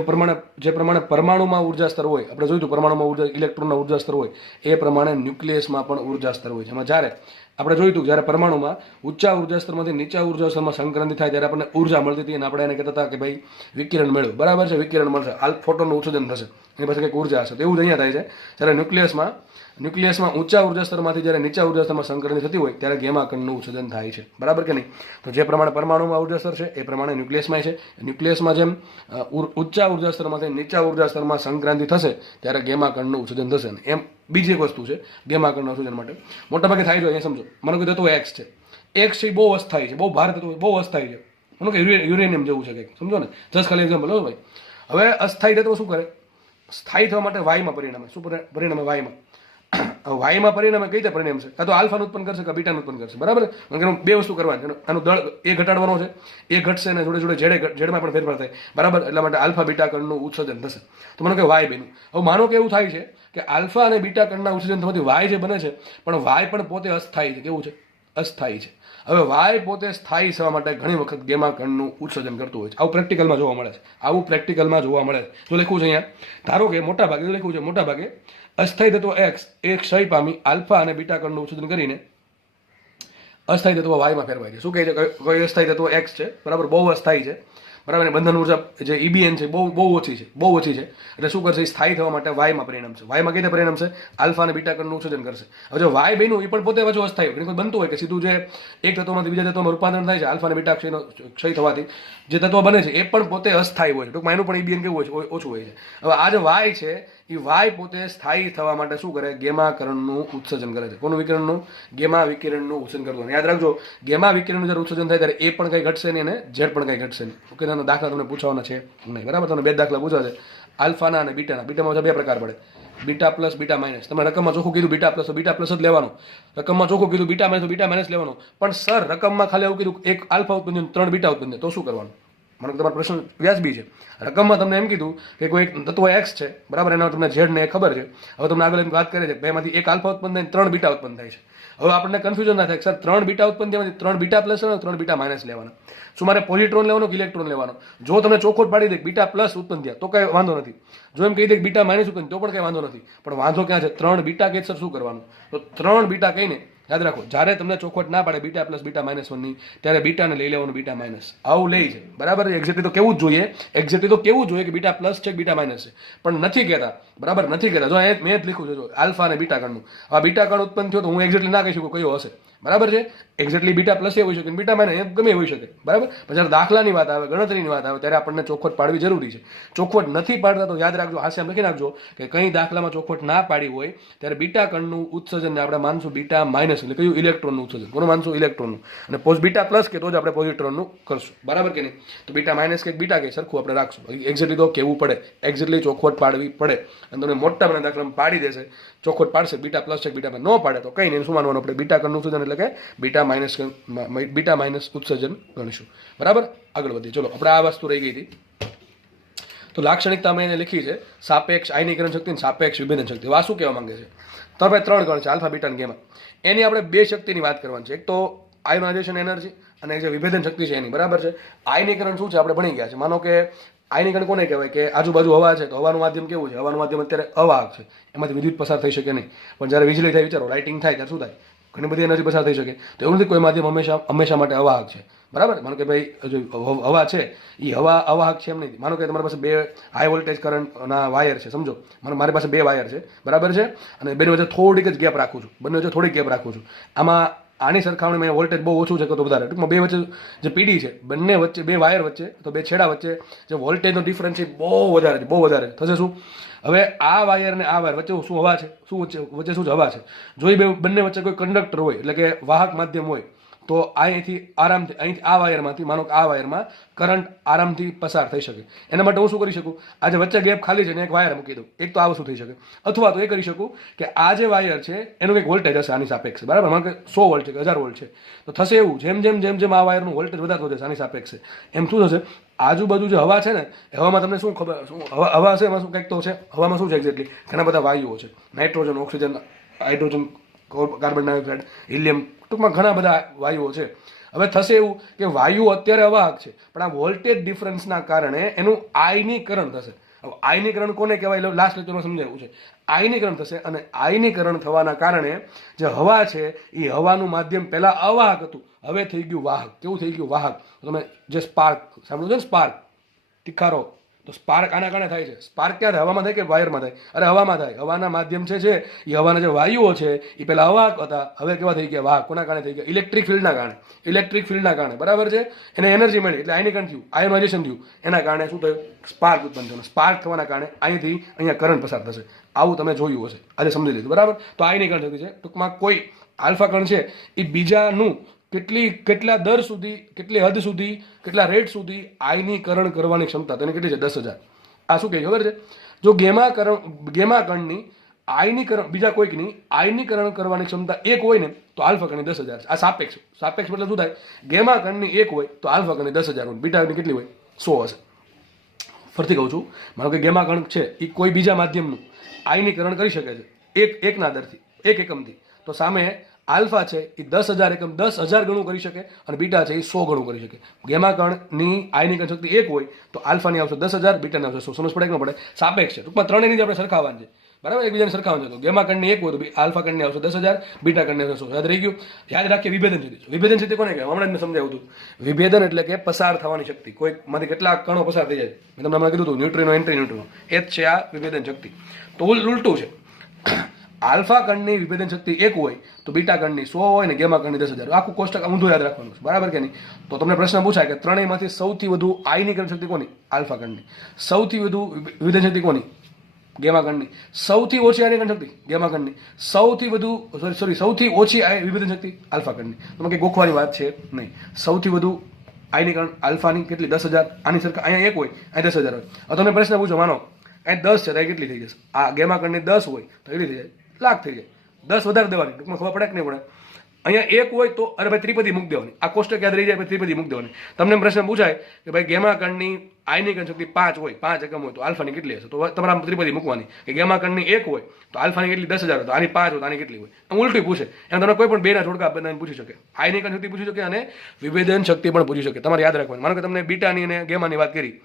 પ્રમાણે પરમાણુમાં ઉર્જા સ્તર હોય, આપણે જોયું પરમાણુમાં ઉર્જા, ઇલેક્ટ્રોનના ઉર્જા સ્તર હોય, એ પ્રમાણે ન્યુક્લિયસમાં પણ ઉર્જા સ્તર હોય છે. એમાં જ્યારે આપણે જોયું હતું જ્યારે પરમાણુમાં ઊંચા ઉર્જા સ્તરમાંથી નીચા ઉર્જા સ્તરમાં સંક્રાંતિ થાય ત્યારે આપણને ઉર્જા મળતી હતી અને આપણે એને કહેતા હતા કે ભાઈ વિકિરણ મેળવ્યું, બરાબર છે, વિકિરણ મળશે, ફોટોનનું ઉત્સર્જન થશે, એની પાસે કંઈક ઉર્જા હશે. તો એવું જ અહીંયા થાય છે જ્યારે ન્યુક્લિયસમાં ઊંચા ઉર્જા સ્તરમાંથી જ્યારે નીચા ઉર્જા સ્તરમાં સંક્રાંતિ થતી હોય ત્યારે ગેમા કણનું ઉત્સર્જન થાય છે, બરાબર કે નહીં. તો જે પ્રમાણે પરમાણુમાં ઉર્જા સ્તર છે એ પ્રમાણે ન્યુક્લિયસમાં છે. ન્યુક્લિયસમાં જેમ ઊંચા ઉર્જા સ્તરમાંથી નીચા ઉર્જા સ્તરમાં સંક્રાંતિ થશે ત્યારે ગેમા કણનું ઉત્સર્જન થશે. એમ બીજી એક વસ્તુ છે ગેમા કણના ઉત્સર્જન માટે મોટાભાગે થાય છે. અહીંયા સમજો, મને કોઈ તત્વ એક્સ છે, એક્સ છે બહુ અસ્થાયી છે, બહુ ભારે તત્વ, બહુ અસ્થાયી છે, મને કે યુરેનિયમ જેવું છે કંઈક, સમજો ને, જસ્ટ ખાલી એક્ઝામ્પલ હો ભાઈ. હવે અસ્થાયી તત્વ શું કરે, સ્થાયી થવા માટે વાયમાં પરિણામે. શું પરિણામે? વાયમાં પરિણામે કઈ રીતે પરિણામ છે? કાં તો આલ્ફાનું ઉત્પન્ન કરશે કે બીટાનું ઉત્પન્ન કરશે, બરાબર. બે વસ્તુ કરવાની છે, આનું દળ એ ઘટાડવાનો છે, એ ઘટશે ને જોડે જોડે જેડમાં પણ ફેરફાર થાય, બરાબર. એટલા માટે આલ્ફા બીટા કણનું ઉત્સર્જન થશે. તો મને કે વાય બન્યું. હવે માનો કે એવું થાય છે કે આલ્ફા અને બીટા કણના ઉત્સર્જન થવાથી વાય જે બને છે, પણ વાય પણ પોતે અસ્થાયી છે. કેવું છે? અસ્થાયી છે. હવે વાય પોતે સ્થાયી થવા માટે ઘણી વખત ગેમા કણનું ઉત્સર્જન કરતું હોય છે. આવું પ્રેક્ટિકલમાં જોવા મળે છે. જો લખ્યું છે અહીંયા, ધારો કે મોટા ભાગે અસ્થાયી તત્વ એક્સ એ ક્ષય પામી આલ્ફા અને બીટા કણનું ઉત્સર્જન કરીને અસ્થાયી તત્વ વાયમાં ફેરવાય છે. શું કહે છે? કોઈ અસ્થાયી તત્વ એક્સ છે, બરાબર, બહુ અસ્થાયી છે, બરાબર. બંધન ઉર્જા જે EBN છે બહુ ઓછી છે. એટલે શું કરશે? સ્થાયી થવા માટે વાયમાં પરિણમશે. વાયમાં કઈ રીતે પરિણમશે? આલ્ફા અને બીટા કણનું ઉત્સર્જન કરશે. હવે જો વાય બન્યું એ પણ પોતે પાછું અસ્થાયી હોય. કોઈ બનતું હોય કે સીધું જે એક તત્વમાંથી બીજા તત્વમાં રૂપાંતરણ થાય છે આલ્ફા અને બીટા ક્ષય થવાથી જે તત્વ બને છે એ પણ પોતે અસ્થાયી હોય છે. ટૂંકમાં એનું પણ EBN કેવું હોય છે? ઓછું હોય છે. હવે આ જે વાય છે એ વાય પોતે સ્થાયી થવા માટે શું કરે? ગેમા કરણનું ઉત્સર્જન કરે છે. કોનું વિકિરણનું? ગેમા વિકિરણનું ઉત્સર્જન કરતું. યાદ રાખજો, ગેમા વિકિરણનું જ્યારે ઉત્સર્જન થાય ત્યારે એ પણ કંઈ ઘટશે નહીં અને ઝેડ પણ કંઈ ઘટશે નહીં. ઓકે, તેના દાખલા તમને પૂછવાના છે નહીં, બરાબર. તમને 2 દાખલા પૂછવા છે, આલ્ફાના અને બીટાના. બીટામાં 2 પ્રકાર પડે, બીટા પ્લસ, બીટા માઇનસ. તમે રકમમાં ચોખ્ખું કીધું બીટા પ્લસ જ લેવાનું, રકમમાં ચોખ્ખું કીધું બીટા માઇનસ લેવાનું. પણ સર રકમમાં ખાલી એવું કીધું એક આલ્ફા ઉત્પન્ન 3 બીટા ઉત્પન્ન, તો શું કરવાનું? મને તમારો પ્રશ્ન વ્યાજબી છે. રકમમાં તમને એમ કીધું કે કોઈ એક તત્વ એક્સ છે, બરાબર, એના તમને ઝેડ ને ખબર છે. હવે તમને આગળ એમ વાત કરે છે બેમાંથી એક આલ્ફા ઉત્પન્ન થાય 3 બીટા ઉત્પન્ન થાય છે. હવે આપણને કન્ફ્યુઝન ના થાય સર 3 બીટા ઉત્પન્ન થવાથી 3 બીટા પ્લસ લેવાનો, 3 બીટા માઇનસ લેવાનો. શું મારે પોઝિટ્રોન લેવાનો કે ઇલેક્ટ્રોન લેવાનો? જો તમને ચોખ્ખોટ પાડી દે બીટા પ્લસ ઉત્પન્ન થયા તો કઈ વાંધો નથી. જો એમ કહી દે બીટા માઇનસ ઉત્પન્ન તો પણ કઈ વાંધો નથી. પણ વાંધો ક્યાં છે? 3 બીટા કે સર શું કરવાનું? તો 3 બીટા કહીને યાદ રાખો, જ્યારે તમને ચોખવટ ના પાડે બીટા પ્લસ બીટા માઇનસ 1 ની, ત્યારે બીટાને લઈ લેવાનું બીટા માઇનસ. આવું લે છે, બરાબર. એક્ઝેક્ટલી તો કેવું જ જોઈએ કે બીટા પ્લસ છે કે બીટા માઇનસ છે, પણ નથી કહેતા, બરાબર, નથી કહેતા. જો મેં જ લીખું છે, જો આલ્ફા અને બીટા કણનું આ બીટા કણ ઉત્પન્ન થયો તો હું એક્ઝેક્ટલી ના કહી શકું કયો હશે, બરાબર છે. એક્ઝેક્ટલી બીટા પ્લસ એ હોઈ શકે, બીટા માઇનસ ગમે હોઈ શકે, બરાબર. પણ જ્યારે દાખલાની વાત આવે, ગણતરીની વાત આવે, ત્યારે આપણને ચોખવટ પાડવી જરૂરી છે. ચોખવટ નથી પાડતા તો યાદ રાખજો, હાસ્ય લખી નાખજો કે કઈ દાખલામાં ચોખવટ ના પાડી હોય ત્યારે બીટા કણનું ઉત્સર્જનને આપણે માનશું બીટા માઇનસ, એટલે કયું? ઇલેક્ટ્રોનનું ઉત્સર્જન. કોનું માનશું? ઇલેક્ટ્રોનનું. અને બીટા પ્લસ કે તો જ આપણે પોઝિટ્રોનનું કરશું, બરાબર કે નહીં? તો બીટા માઇનસ કે બીટા કે સરખું આપણે રાખશું. એક્ઝેક્ટલી તો કેવું પડે, એક્ઝેક્ટલી ચોખવટ પાડવી પડે. અને તમને મોટા બધા દાખલામાં પાડી દેશે, ચોખવટ પાડશે બીટા પ્લસ છે બીટા ન પાડે તો કંઈ નહીં, શું માનવાનું આપણે? બીટા કણનું ઉત્સર્જન એટલે કે બીટા માઇનસ ઉત્સર્જન ગણીશું, બરાબર. આગળ વધીએ, ચલો. આપણે આ વસ્તુ રહી ગઈ હતી. તો લાક્ષણિકતા મેં એને લખી છે, સાપેક્ષ આયનીકરણ શક્તિ અને સાપેક્ષ વિભેદન શક્તિ. આ શું કહેવા માંગે છે? તો આપણે 3 ગણ છે, આલ્ફા, બીટા અને ગેમા. એની આપણે 2 શક્તિની વાત કરવાની છે. એક તો આયોનાઇઝેશન એનર્જી અને જે વિભેદન શક્તિ છે એની, બરાબર છે. આયનીકરણ શું છે આપણે ભણી ગયા છે. માનો કે આયનીકરણ કોને કહેવાય? કે આજુબાજુ હવા છે તો હવાનું માધ્યમ કેવું છે? હવાનું માધ્યમ અત્યારે અવાહક છે, એમાંથી વિદ્યુત પસાર થઈ શકે નહીં. પણ જ્યારે વીજળી થાય, વિચારો, લાઇટિંગ થાય ત્યારે શું થાય? ઘણી બધી એનર્જી પસાર થઈ શકે. તો એવું નથી કોઈ માધ્યમ હંમેશા માટે અવાહક છે, બરાબર. માનો કે ભાઈ જો હવા છે એ હવા અવાહક છે એમ નહીં. માનો કે તમારી પાસે બે હાઈ વોલ્ટેજ કરંટના વાયર છે, સમજો. મારી પાસે બે વાયર છે, બરાબર છે, અને બેની વચ્ચે થોડીક જ ગેપ રાખું છું, બંને વચ્ચે થોડીક ગેપ રાખું છું. આમાં આની સરખામણીમાં વોલ્ટેજ બહુ ઓછું છે કે તો વધારે. ટૂંકમાં બે વચ્ચે જે પીડી છે, બંને વચ્ચે બે વાયર વચ્ચે, તો બે છેડા વચ્ચે જે વોલ્ટેજનો ડિફરન્સ છે બહુ વધારે છે, બહુ વધારે થશે. શું હવે આ વાયર ને આ વાયર વચ્ચે શું હવા છે, શું વચ્ચે શું હવા છે. જો એ બંને વચ્ચે કોઈ કંડક્ટર હોય, એટલે કે વાહક માધ્યમ હોય, તો અહીંથી આ વાયરમાંથી, માનો કે આ વાયરમાં કરંટ આરામથી પસાર થઈ શકે. એના માટે હું શું કરી શકું, આ જે વચ્ચે ગેપ ખાલી છે ને એક વાયર મૂકી દઉં. એક તો આ વસ્તુ થઈ શકે. અથવા તો એ કરી શકું કે આ જે વાયર છે એનું કંઈક વોલ્ટેજ હશે આની સાપેક્ષે, બરાબર. માનો કે 100 વોલ્ટ છે કે 1000 વોલ્ટ છે, તો થશે એવું જેમ આ વાયરનું વોલ્ટેજ વધારતો જશે આની સાપેક્ષે, એમ શું થશે, આજુબાજુ જે હવા છે ને, હવામાં તમને શું ખબર, શું હવા છે એમાં શું કંઈક તો છે. હવામાં શું છે એક્ઝેક્ટલી, ઘણા બધા વાયુઓ છે, nitrogen, oxygen, hydrogen, carbon dioxide, helium, ટૂંકમાં ઘણા બધા વાયુઓ છે. હવે થશે એવું કે વાયુ અત્યારે અવાહક છે, પણ આ વોલ્ટેજ ડિફરન્સના કારણે એનું આયનીકરણ થશે. હવે આયનીકરણ કોને કહેવાય, લાસ્ટ લેક્ચરમાં સમજાવ્યું છે. આયનીકરણ થશે, અને આયનીકરણ થવાના કારણે જે હવા છે એ હવાનું માધ્યમ પહેલા અવાહક હતું, હવે થઈ ગયું વાહક. કેવું થઈ ગયું, વાહક. તમે જે સ્પાર્ક સાંભળ્યું છે ને, સ્પાર્ક, તિખારો, તો સ્પાર્ક આના કારણે થાય છે. સ્પાર્ક ક્યાં થાય, હવામાં થાય કે વાયરમાં થાય? અરે હવામાં થાય. હવાના માધ્યમ છે એ હવાના જે વાયુઓ છે એ પહેલા અવાહક હતા, હવે કેવા થઈ ગયા, વાહક. કોના કારણે થઈ ગયા, ઇલેક્ટ્રિક ફિલ્ડના કારણે. ઇલેક્ટ્રિક ફિલ્ડના કારણે, બરાબર છે. એને એનર્જી મળી એટલે આયનીકરણ થયું, આયોનાઇઝેશન થયું. એના કારણે શું થયું, સ્પાર્ક ઉત્પન્ન થયું. સ્પાર્ક થવાના કારણે અહીંથી અહીંયા કરંટ પસાર થશે. આવું તમે જોયું હશે, આજે સમજી લીધું, બરાબર. તો આયનીકરણ થયું છે. ટૂંકમાં કોઈ આલ્ફા કણ છે એ બીજાનું કેટલા દર સુધી, કેટલી હદ સુધી, કેટલા રેટ સુધી આયનીકરણ કરવાની ક્ષમતા તેને કેટલી છે, 10,000. આ શું કહે ખબર છે, જો ગેમા કણની આયનીકરણ, બીજા કોઈકની આયનીકરણ કરવાની ક્ષમતા 1 હોય ને, તો આલ્ફા કણની 10,000. આ સાપેક્ષ મતલબ શું થાય, ગેમા કણની 1 હોય તો આલ્ફા કણની 10,000 હોય, બીટા કણની કેટલી હોય, 100 હશે. ફરીથી કહું છું, માનો કે ગેમા કણ છે એ કોઈ બીજા માધ્યમનું આયનીકરણ કરી શકે છે એકના દરથી, 1 એકમથી. તો સામે આલ્ફા છે એ 10,000 એકમ, 10,000 ગણું કરી શકે, અને બીટા છે એ 100 ગણું કરી શકે. ગેમા કણની આયનીકરણ શક્તિ 1 હોય તો આલ્ફાની આવશે 10,000, બીટાની આવશે 100. સમજ પડે કે ન પડે? સાપેક્ષ છે. ટૂંકમાં ત્રણેયની જ આપણે સરખાવવાની છે, બરાબર. એકબીજાને સરખાવવાનું છે. તો ગેમા કણની 1 હોય તો આલ્ફા કણની આવશે 10,000, બીટા કણની આવશે 100. યાદ રહી ગયું? યાદ રાખીએ વિભેદન શક્તિ. વિભેદન શક્તિ કોને કહેવાય, હમણાં જ મેં સમજાવ્યું હતું. વિભેદન એટલે કે પસાર થવાની શક્તિ. કોઈકમાંથી કેટલા કણો પસાર થઈ જાય. મેં તમને હમણાં કીધું હતું, ન્યુટ્રિનો, એન્ટી ન્યુટ્રિનો, એ જ છે આ વિભેદન શક્તિ. તો ઉલટું છે, આલ્ફા કણની વિભેદન શક્તિ 1 હોય તો બીટા કણની 100 હોય ને ગેમા કણની 10,000. આખું કોષ્ટક ઊંધું યાદ રાખવાનું છે, બરાબર કે નહીં? તો તમને પ્રશ્ન પૂછાય કે ત્રણેયમાંથી સૌથી વધુ આયનીકરણ શક્તિ કોની, આલ્ફા કણની. સૌથી વધુ વિભેદન શક્તિ કોની, ગેમા કણની. સૌથી ઓછી આયનીકરણ શક્તિ, ગેમા કણની. સૌથી ઓછી વિભેદન શક્તિ, આલ્ફા કણની. તમે કંઈ ગોખવાની વાત છે નહીં. સૌથી વધુ આયનીકરણ આલ્ફાની કેટલી, 10,000. આની સરખા અહીંયા 1 હોય, અહીં 10,000 હોય. હવે તમે પ્રશ્ન પૂછો, માનો અહીં 10 છે, તો કેટલી થઈ જશે? આ ગેમા કણની 10 હોય તો કેટલી થઈ જાય, લાખ થઈ જાય. 10 વધારે દેવાની, ટૂંકમાં ખબર પડે કે નહીં પડે? અહીંયા 1 હોય તો અરે ભાઈ ત્રિપદી મૂકી દેવાની. આ કોષ્ટક યાદ રહી જાય, ત્રિપદી મૂકી દેવાની. તમને પ્રશ્ન પૂછાય કે ભાઈ ગેમા કણની આયનીકરણ શક્તિ 5 હોય, 5 એકમ હોય, તો આલ્ફાની કેટલી હશે? તો તમારે ત્રિપદી મૂકવાની કે ગેમા કણની 1 હોય તો આલ્ફાની કેટલી, 10,000 હોય, તો આની 5 હોય તો આની કેટલી હોય. આમ ઉલટી પૂછે. એમ તમે કોઈ પણ બેના જોડકા બનાવીને પૂછી શકે. આયનીકરણ શક્તિ પૂછી શકે અને વિભેદન શક્તિ પણ પૂછી શકે. તમારે યાદ રાખવાનું. માનો કે તમને બીટાની અને ગેમાની વાત કરી,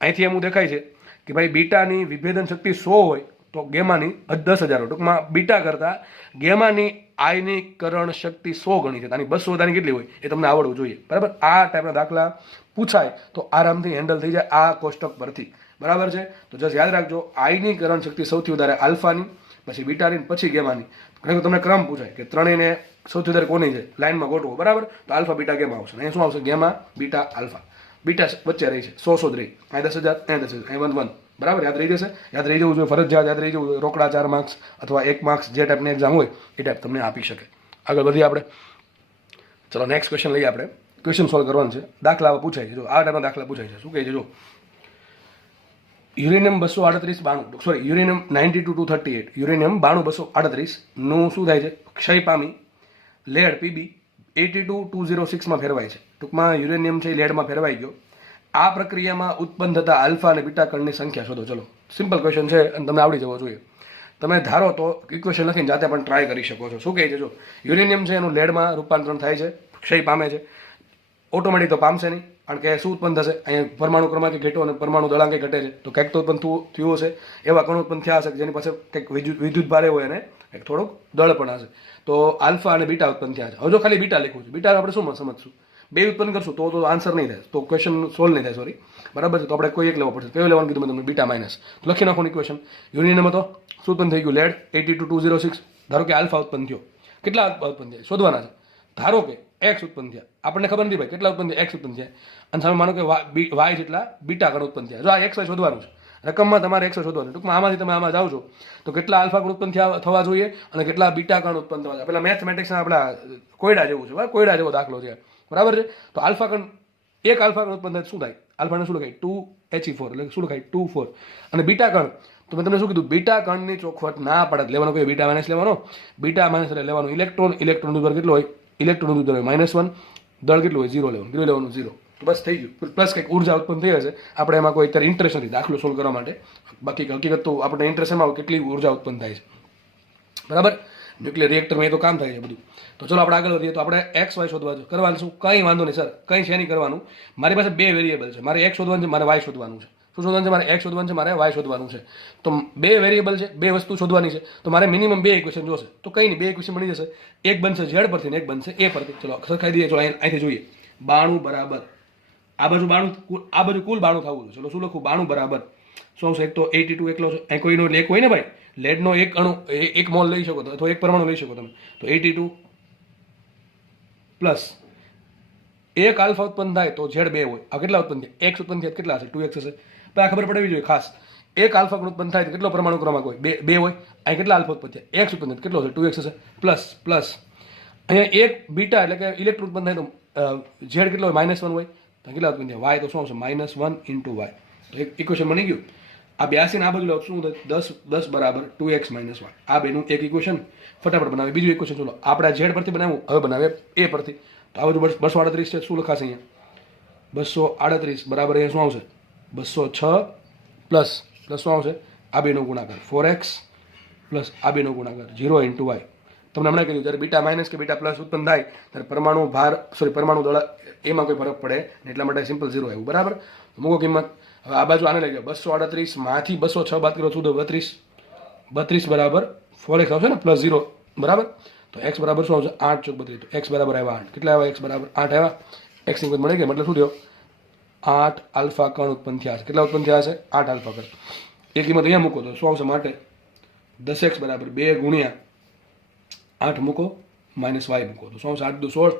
અહીંથી એમ દેખાય છે કે ભાઈ બીટાની વિભેદન શક્તિ 100 હોય તો ગેમાની 10,000 હોય. ટૂંકમાં બીટા કરતાં ગેમાની આયનીકરણ શક્તિ 100 ગણી છે. આની 200 આની કેટલી હોય એ તમને આવડવું જોઈએ, બરાબર. આ ટાઈપના દાખલા પૂછાય તો આરામથી હેન્ડલ થઈ જાય આ કોષ્ટક પરથી, બરાબર છે. તો જસ્ટ યાદ રાખજો, આયનીકરણ શક્તિ સૌથી વધારે આલ્ફાની, પછી બીટાની, પછી ગેમાની. ઘણી તમને ક્રમ પૂછાય કે ત્રણેયને સૌથી વધારે કોની છે, લાઈનમાં ગોઠવો, બરાબર. તો આલ્ફા બીટા ગેમા આવશે. અહીંયા શું આવશે, ગેમા બીટા આલ્ફા. બીટા વચ્ચે રહી છે, 100 જ રહી. અહીં 10,000, અહીં 10,000, અહીં 1, બરાબર. યાદ રહી જશે. યાદ રહી જવું જોઈએ, ફરજિયાત યાદ રહી જવું જોઈએ. રોકડા 4 માર્ક્સ અથવા 1 માર્ક્સ જે ટાઈપની એક્ઝામ હોય એ ટાઈપ તમને આપી શકે. આગળ વધીએ આપણે. ચલો નેક્સ્ટ ક્વેશ્ચન લઈએ આપણે. ક્વેશ્ચન સોલ્વ કરવાનું છે. દાખલા પૂછાય છે, જો આ ટાઈપના દાખલા પૂછાય છે. શું કહે છે, જો યુરેનિયમ 238 યુરેનિયમ 92-238, યુરેનિયમ 92-238 નું શું થાય છે, ક્ષય પામી લેડ પીબી 82-206 ફેરવાય છે. ટૂંકમાં યુરેનિયમ છે લેડમાં ફેરવાઈ ગયો. આ પ્રક્રિયામાં ઉત્પન્ન થતા આલ્ફા અને બીટા કણની સંખ્યા શોધો. ચલો સિમ્પલ ક્વેશ્ચન છે અને તમને આવડી જવો જોઈએ. તમે ધારો તો ઇક્વેશન લખીને જાતે પણ ટ્રાય કરી શકો છો. શું કહે છે, જો યુરેનિયમ છે એનું લેડમાં રૂપાંતરણ થાય છે, ક્ષય પામે છે. ઓટોમેટિક તો પામશે નહીં, કારણ કે શું ઉત્પન્ન થશે, અહીંયા પરમાણુ ક્રમાંકે ઘટો અને પરમાણુ દળાંકે ઘટે છે, તો કંઈક તો ઉત્પન્ન થયું હશે. એવા કણો ઉત્પન્ન થયા હશે જેની પાસે કંઈક વિદ્યુત ભારે હોય અને એક થોડુંક દળપણ હશે. તો આલ્ફા અને બીટા ઉત્પન્ન થયા છે. હવે જો ખાલી બીટા લખવું છે, બીટા આપણે શું સમજશું, બે ઉત્પન્ન કરશું તો આન્સર નહીં થાય, તો ક્વેશ્ચન સોલ્વ નહીં થાય, સોરી, બરાબર છે. તો આપણે કોઈ એક લેવો પડશે. કયો લેવાનું કીધું મેં તમને? Beta minus. તો લખી નાખો ઇક્વેશન. યુનિયનમાં તો શું ઉત્પન્ન થઈ ગયું? લેડ 82 206. ધારો કે આલ્ફા ઉત્પન્ન થયો, કેટલા ઉત્પન્ન થયા શોધવાના છે. ધારો કે એક્સ ઉત્પન્ન થયા, આપણને ખબર નથી ભાઈ કેટલા ઉત્પન્ન થયા, એક્સ ઉત્પન્ન થયા, અને સામે માનો કે વાય જેટલા બીટા ગણ ઉત્પન્ન થયા. જો આ એક્સ વાય શોધવાનું છે, રકમમાં તમારે એક્સ શોધવાનું. ટૂંકમાં આમાંથી તમે આમાં જાઓ છો તો કેટલા આલ્ફા ગણ ઉત્પન્ન થવા જોઈએ અને કેટલા બીટા ગણ ઉત્પન્ન થવા જોઈએ. પેલા મેથમેટિક્સના આપણા કોયડા જેવું છે, કોયડા જેવો દાખલો છે, બરાબર છે. તો આલ્ફા ગણ, એક આલ્ફા ગણ ઉત્પન્ન થાય શું થાય? આલ્ફાને શું લખાય? 2He4, એટલે શું લખાય? 2 4. અને બીટા ગણ, તો મેં તમને શું કીધું? બીટા ગણની ચોખવટ ના પડે લેવાનો, કોઈ બીટા માઇનસ લેવાનો. બીટા માઇનસ એટલે લેવાનું ઇલેક્ટ્રોન. ઇલેક્ટ્રોનનું દર કેટલો હોય? ઇલેક્ટ્રોનનું દર હોય -1. દળ કેટલું હોય? 0 લેવાનું. કેટલું લેવાનું? 0. તો બસ થઈ ગયું. પ્લસ કંઈક ઉર્જા ઉત્પન્ન થઈ હશે. આપણે એમાં કોઈ અત્યારે ઇન્ટરેસ્ટ નથી દાખલો સોલ્વ કરવા માટે. બાકી હકીકત તો આપણે ઇન્ટરેસ્ટમાં કેટલી ઉર્જા ઉત્પન્ન થાય છે, બરાબર. ન્યુક્લિયર રિએક્ટરમાં એ તો કામ થાય છે બધું. તો ચલો આપણે આગળ વધીએ. તો આપણે એક્સ વાય શોધવા કરવાનું શું? કંઈ વાંધો નહીં સર, કંઈ છે નહીં કરવાનું. મારી પાસે બે વેરિયેબલ છે, મારે એક્સ શોધવાનું છે, મારે વાય શોધવાનું છે. શું શોધવાનું છે? મારે એક્સ શોધવાનું છે, મારે વાય શોધવાનું છે. તો બે વેરિયેબલ છે, બે વસ્તુ શોધવાની છે, તો મારે મિનિમમ બે ઇક્વેશન જોશે. તો કંઈ નહીં, બે ઇક્વેશન મળી જશે. એક બનશે ઝેડ પરથી ને એક બનશે એ પરથી. ચલો સરખાઈ દઈએ. ચલો અહીંથી જોઈએ. 92 બરાબર આ બાજુ 92, આ બાજુ કુલ 92 થવું છે. ચલો શું લખું? 92 બરાબર શું આવશે? એક તો 82 એકલો છે, અહીં કોઈનો એક હોય ને ભાઈ, લેડનો એક અણુ, એક મોલ લઈ શકો અથવા એક પરમાણુ લઈ શકો તમે. તો 82 પ્લસ એક આલ્ફા ઉત્પન્ન થાય તો ઝેડ 2 હોય. આ કેટલા ઉત્પન્ન થયા? એક્સ ઉત્પન્ન થયા, કેટલા હશે? 2x હશે. તો આ ખબર પડવી જોઈએ ખાસ. એક આલ્ફા ઉત્પન્ન થાય તો કેટલો પરમાણુ ક્રમાંક હોય? 2 હોય. અહીં કેટલા આલ્ફા ઉત્પન્ન થયા? એક્સ ઉત્પન્ન થાય કેટલો હશે? 2x હશે. પ્લસ અહીંયા એક બીટા એટલે કે ઇલેક્ટ્રોન ઉત્પન્ન થાય તો ઝેડ કેટલો હોય? -1 હોય. તો કેટલા ઉત્પન્ન થયા? વાય તો શું આવશે? -1 × y. તો એક ઇક્વેશન બની ગયું. આ 82 ને આ બાજુ શું થાય? 10 બરાબર 2x - y. આ બેનું એક ઇક્વેશન ફટાફટ બનાવે. બીજું ઇક્વેશન ચલો આપણે ઝેડ પરથી બનાવ્યું, હવે બનાવે એ પરથી. તો આ બાજુ 238 છે. શું લખાશે અહીંયા? 238 બરાબર અહીંયા શું આવશે? 206 પ્લસ શું આવશે? આ બેનો ગુણાકાર 4x પ્લસ આ બેનો ગુણાકાર 0 × y. તમને હમણાં કીધું જ્યારે બીટા માઇનસ કે બીટા પ્લસ ઉત્પન્ન થાય ત્યારે પરમાણુ દળ એમાં કોઈ ફરક પડે ને, એટલા માટે સિમ્પલ 0 આવ્યું, બરાબર. તો મૂકો કિંમત. હવે આ બાજુ આને લઈ ગયો 238 માંથી 206 બાદ કરો શું? 32 બરાબર 4x આવશે ને, પ્લસ 0, બરાબર. તો x બરાબર શું આવશે? 8 × 32. તો x બરાબર આવ્યા 8. કેટલા આવ્યા? x બરાબર 8 આવ્યા. x ની કિંમત મળી ગઈ, મતલબ શું થયો? 8 આલ્ફા કણ ઉત્પન્ન થયા છે. કેટલા ઉત્પન્ન થયા છે? 8 આલ્ફા કણ. એ કિંમત અહીંયા મૂકો તો શું આવશે? માટે 10x બરાબર 2 × 8 મૂકો માઇનસ વાય મૂકો તો શું આવશે? 8 × 2 = 16.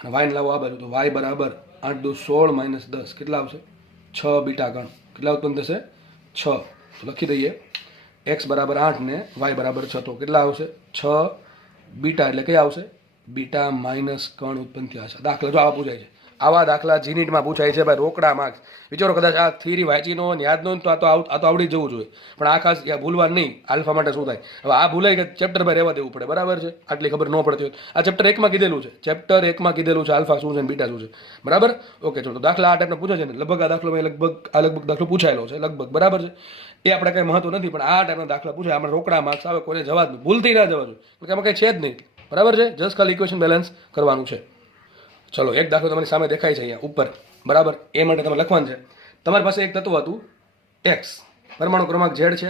અને વાય ને લાવો આ બાજુ, તો વાય બરાબર 8 × 2 = 16 - 10 કેટલા આવશે? 6 બીટા ગણ. કેટલા ઉત્પન્ન થશે? 6. તો લખી દઈએ x બરાબર 8 ને y બરાબર 6. તો કેટલા આવશે? 6 બીટા એટલે કયા આવશે? બીટા માઇનસ કણ ઉત્પન્ન થયા છે. દાખલા જો આવા પૂછાય છે, આવા દાખલા જીનીટમાં પૂછાય છે ભાઈ, રોકડા માર્ક્સ. વિચારો કદાચ આ થિયરી વાંચી નો યાદ નો તો આ તો આવડી જવું જોઈએ, પણ આ ખાસ ભૂલવા નહીં. આલ્ફા માટે શું થાય? હવે આ ભૂલાય કે ચેપ્ટર ભાઈ રહેવા દેવું પડે, બરાબર છે. આટલી ખબર ન પડતી હોય. આ ચેપ્ટર 1 માં કીધેલું છે, ચેપ્ટર 1 માં કીધેલું છે આલ્ફા શું છે ને બીટા શું છે, બરાબર. ઓકે ચલો, દાખલા આ ટાઈપનો પૂછે છે ને, લગભગ આ દાખલો લગભગ દાખલો પૂછાયેલો છે લગભગ, બરાબર છે. એ આપણે કંઈ મહત્વ નથી, પણ આ ટાઈપના દાખલા પૂછાય આમાં રોકડા માર્ક્સ આવે, કોઈને જવા જ નહીં, ભૂલથી ના જવા જોઈએ, એટલે આમાં કંઈ છે જ નહીં, બરાબર છે. જસ્ટ ખાલી ઇક્વેશન બેલેન્સ કરવાનું છે. ચલો એક દાખલો તમારી સામે દેખાય છે અહીંયા ઉપર, બરાબર. એ માટે તમે લખવાનું છે. તમારી પાસે એક તત્વ હતું એક્સ, પરમાણુ ક્રમાંક ઝેડ છે,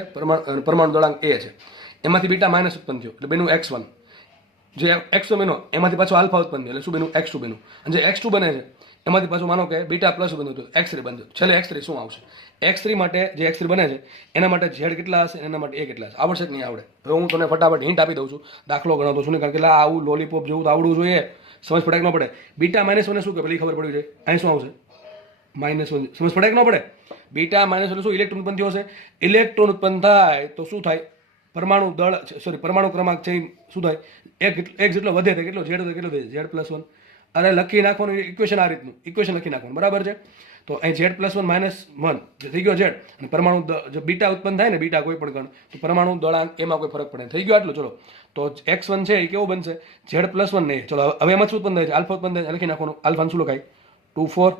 પરમાણુ દળાંક એ છે, એમાંથી બીટા માઇનસ ઉત્પન્ન થયો એટલે બેનું x1, જે x1 બન્યો એમાંથી પાછું આલ્ફા ઉત્પન્ન થયો એટલે શું બન્યું? x2 બન્યું. અને જે x2 બને છે એમાંથી પાછું માનો કે બીટા પ્લસ બન્યું હતું x3 બન્યું. છેલ્લે x3 શું આવશે? x3 માટે જે x3 બને છે એના માટે ઝેડ કેટલા હશે, એના માટે એ કેટલા હશે? આવડશે કે નહીં આવડે? હવે હું તમને ફટાફટ હિન્ટ આપી દઉં છું, દાખલો ગણાવતો છું ને, કારણ કે આવું લોલીપોપ જેવું તો આવડવું જોઈએ, સમજ પડે કે ન પડે? બીટા -1 શું કે પેલી ખબર પડવી જોઈએ, અહીં શું આવશે? -1. સમજ પડે કે ન પડે? બીટા માઇનસ એટલે શું? ઇલેક્ટ્રોન ઉત્પન્ન થયો હશે. ઇલેક્ટ્રોન ઉત્પન્ન થાય તો શું થાય? પરમાણુ ક્રમાંક છે શું થાય? એક જેટલો વધે છે, કેટલો ઝેડ કેટલો થાય? Z+1. અરે લખી નાખવાનું ઇક્વેશન, આ રીતનું ઇક્વેશન લખી નાખવાનું, બરાબર છે. તો અહીં Z+1 - 1 જે થઈ ગયો ઝેડ, અને પરમાણુ જો બીટા ઉત્પન્ન થાય ને, બીટા કોઈ પણ ગણ, તો પરમાણુ દળાંક એમાં કોઈ ફરક પડે. થઈ ગયો આટલું. ચલો તો x1 છે એ કેવું બનશે? Z+1 નહીં. ચલો હવે એમાં શું ઉત્પન્ન થાય છે? આલ્ફા ઉત્પન્ન થાય. લખી નાખવાનું. આલ્ફા શું લખાય? 2 4.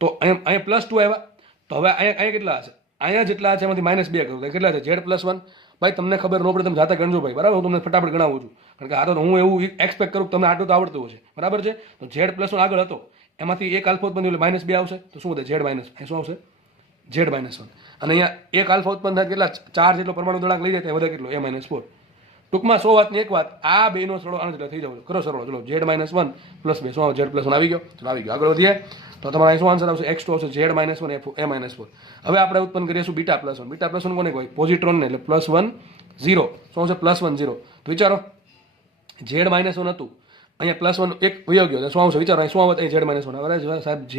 તો અહીંયા +2 આવ્યા. તો હવે અહીંયા કેટલા હશે? અહીંયા જેટલા છે એમાંથી -2 કરું તો કેટલા છે? Z+1. ભાઈ તમને ખબર ન પડે, તમે જાતે ગણજો ભાઈ, બરાબર. હું તમને ફટાફટ ગણાવું છું, કારણ કે આ તો હું એવું એક્સપેક્ટ કરું કે તમને આટલું તો આવડતું હશે, બરાબર છે. તો Z+1 આગળ હતો, એમાંથી એક આલ્ફા ઉત્પન્ન એટલે -2 આવશે. તો શું વધે? Z-, અહીં શું આવશે? Z-1. અને અહીંયા એક આલ્ફા ઉત્પન્ન થાય કેટલા? 4 જેટલો પરમાણુ દળાંક લઈ જાય ત્યાં વધે કેટલો? A-4. ટૂંકમાં 100 વાતની એક વાત, આ બેનો સરળો આનો જેટલો થઈ જવો કરો સરળો. ચલો z માઇનસ વન પ્લસ બે શું આવે? z પ્લસ વન આવી ગયો. ચલો આવી ગયો. આગળ વધીએ તો તમારા શું આન્સર આવશે? x2 આવશે z માઇનસ વન એ માઇનસ ફોર. હવે આપણે ઉત્પન્ન કરીશું beta plus one. Beta plus one કોને કહેવાય? પોઝિટ્રોનને. એટલે પ્લસ વન ઝીરો. શું આવશે? Plus one zero. તો વિચારો z માઇનસ વન હતું, અહીંયા પ્લસ વન એક વયો ગયો. શું આવશે? વિચારો અહીં શું આવે? અહીં z માઇનસ વન આવે સાહેબ. z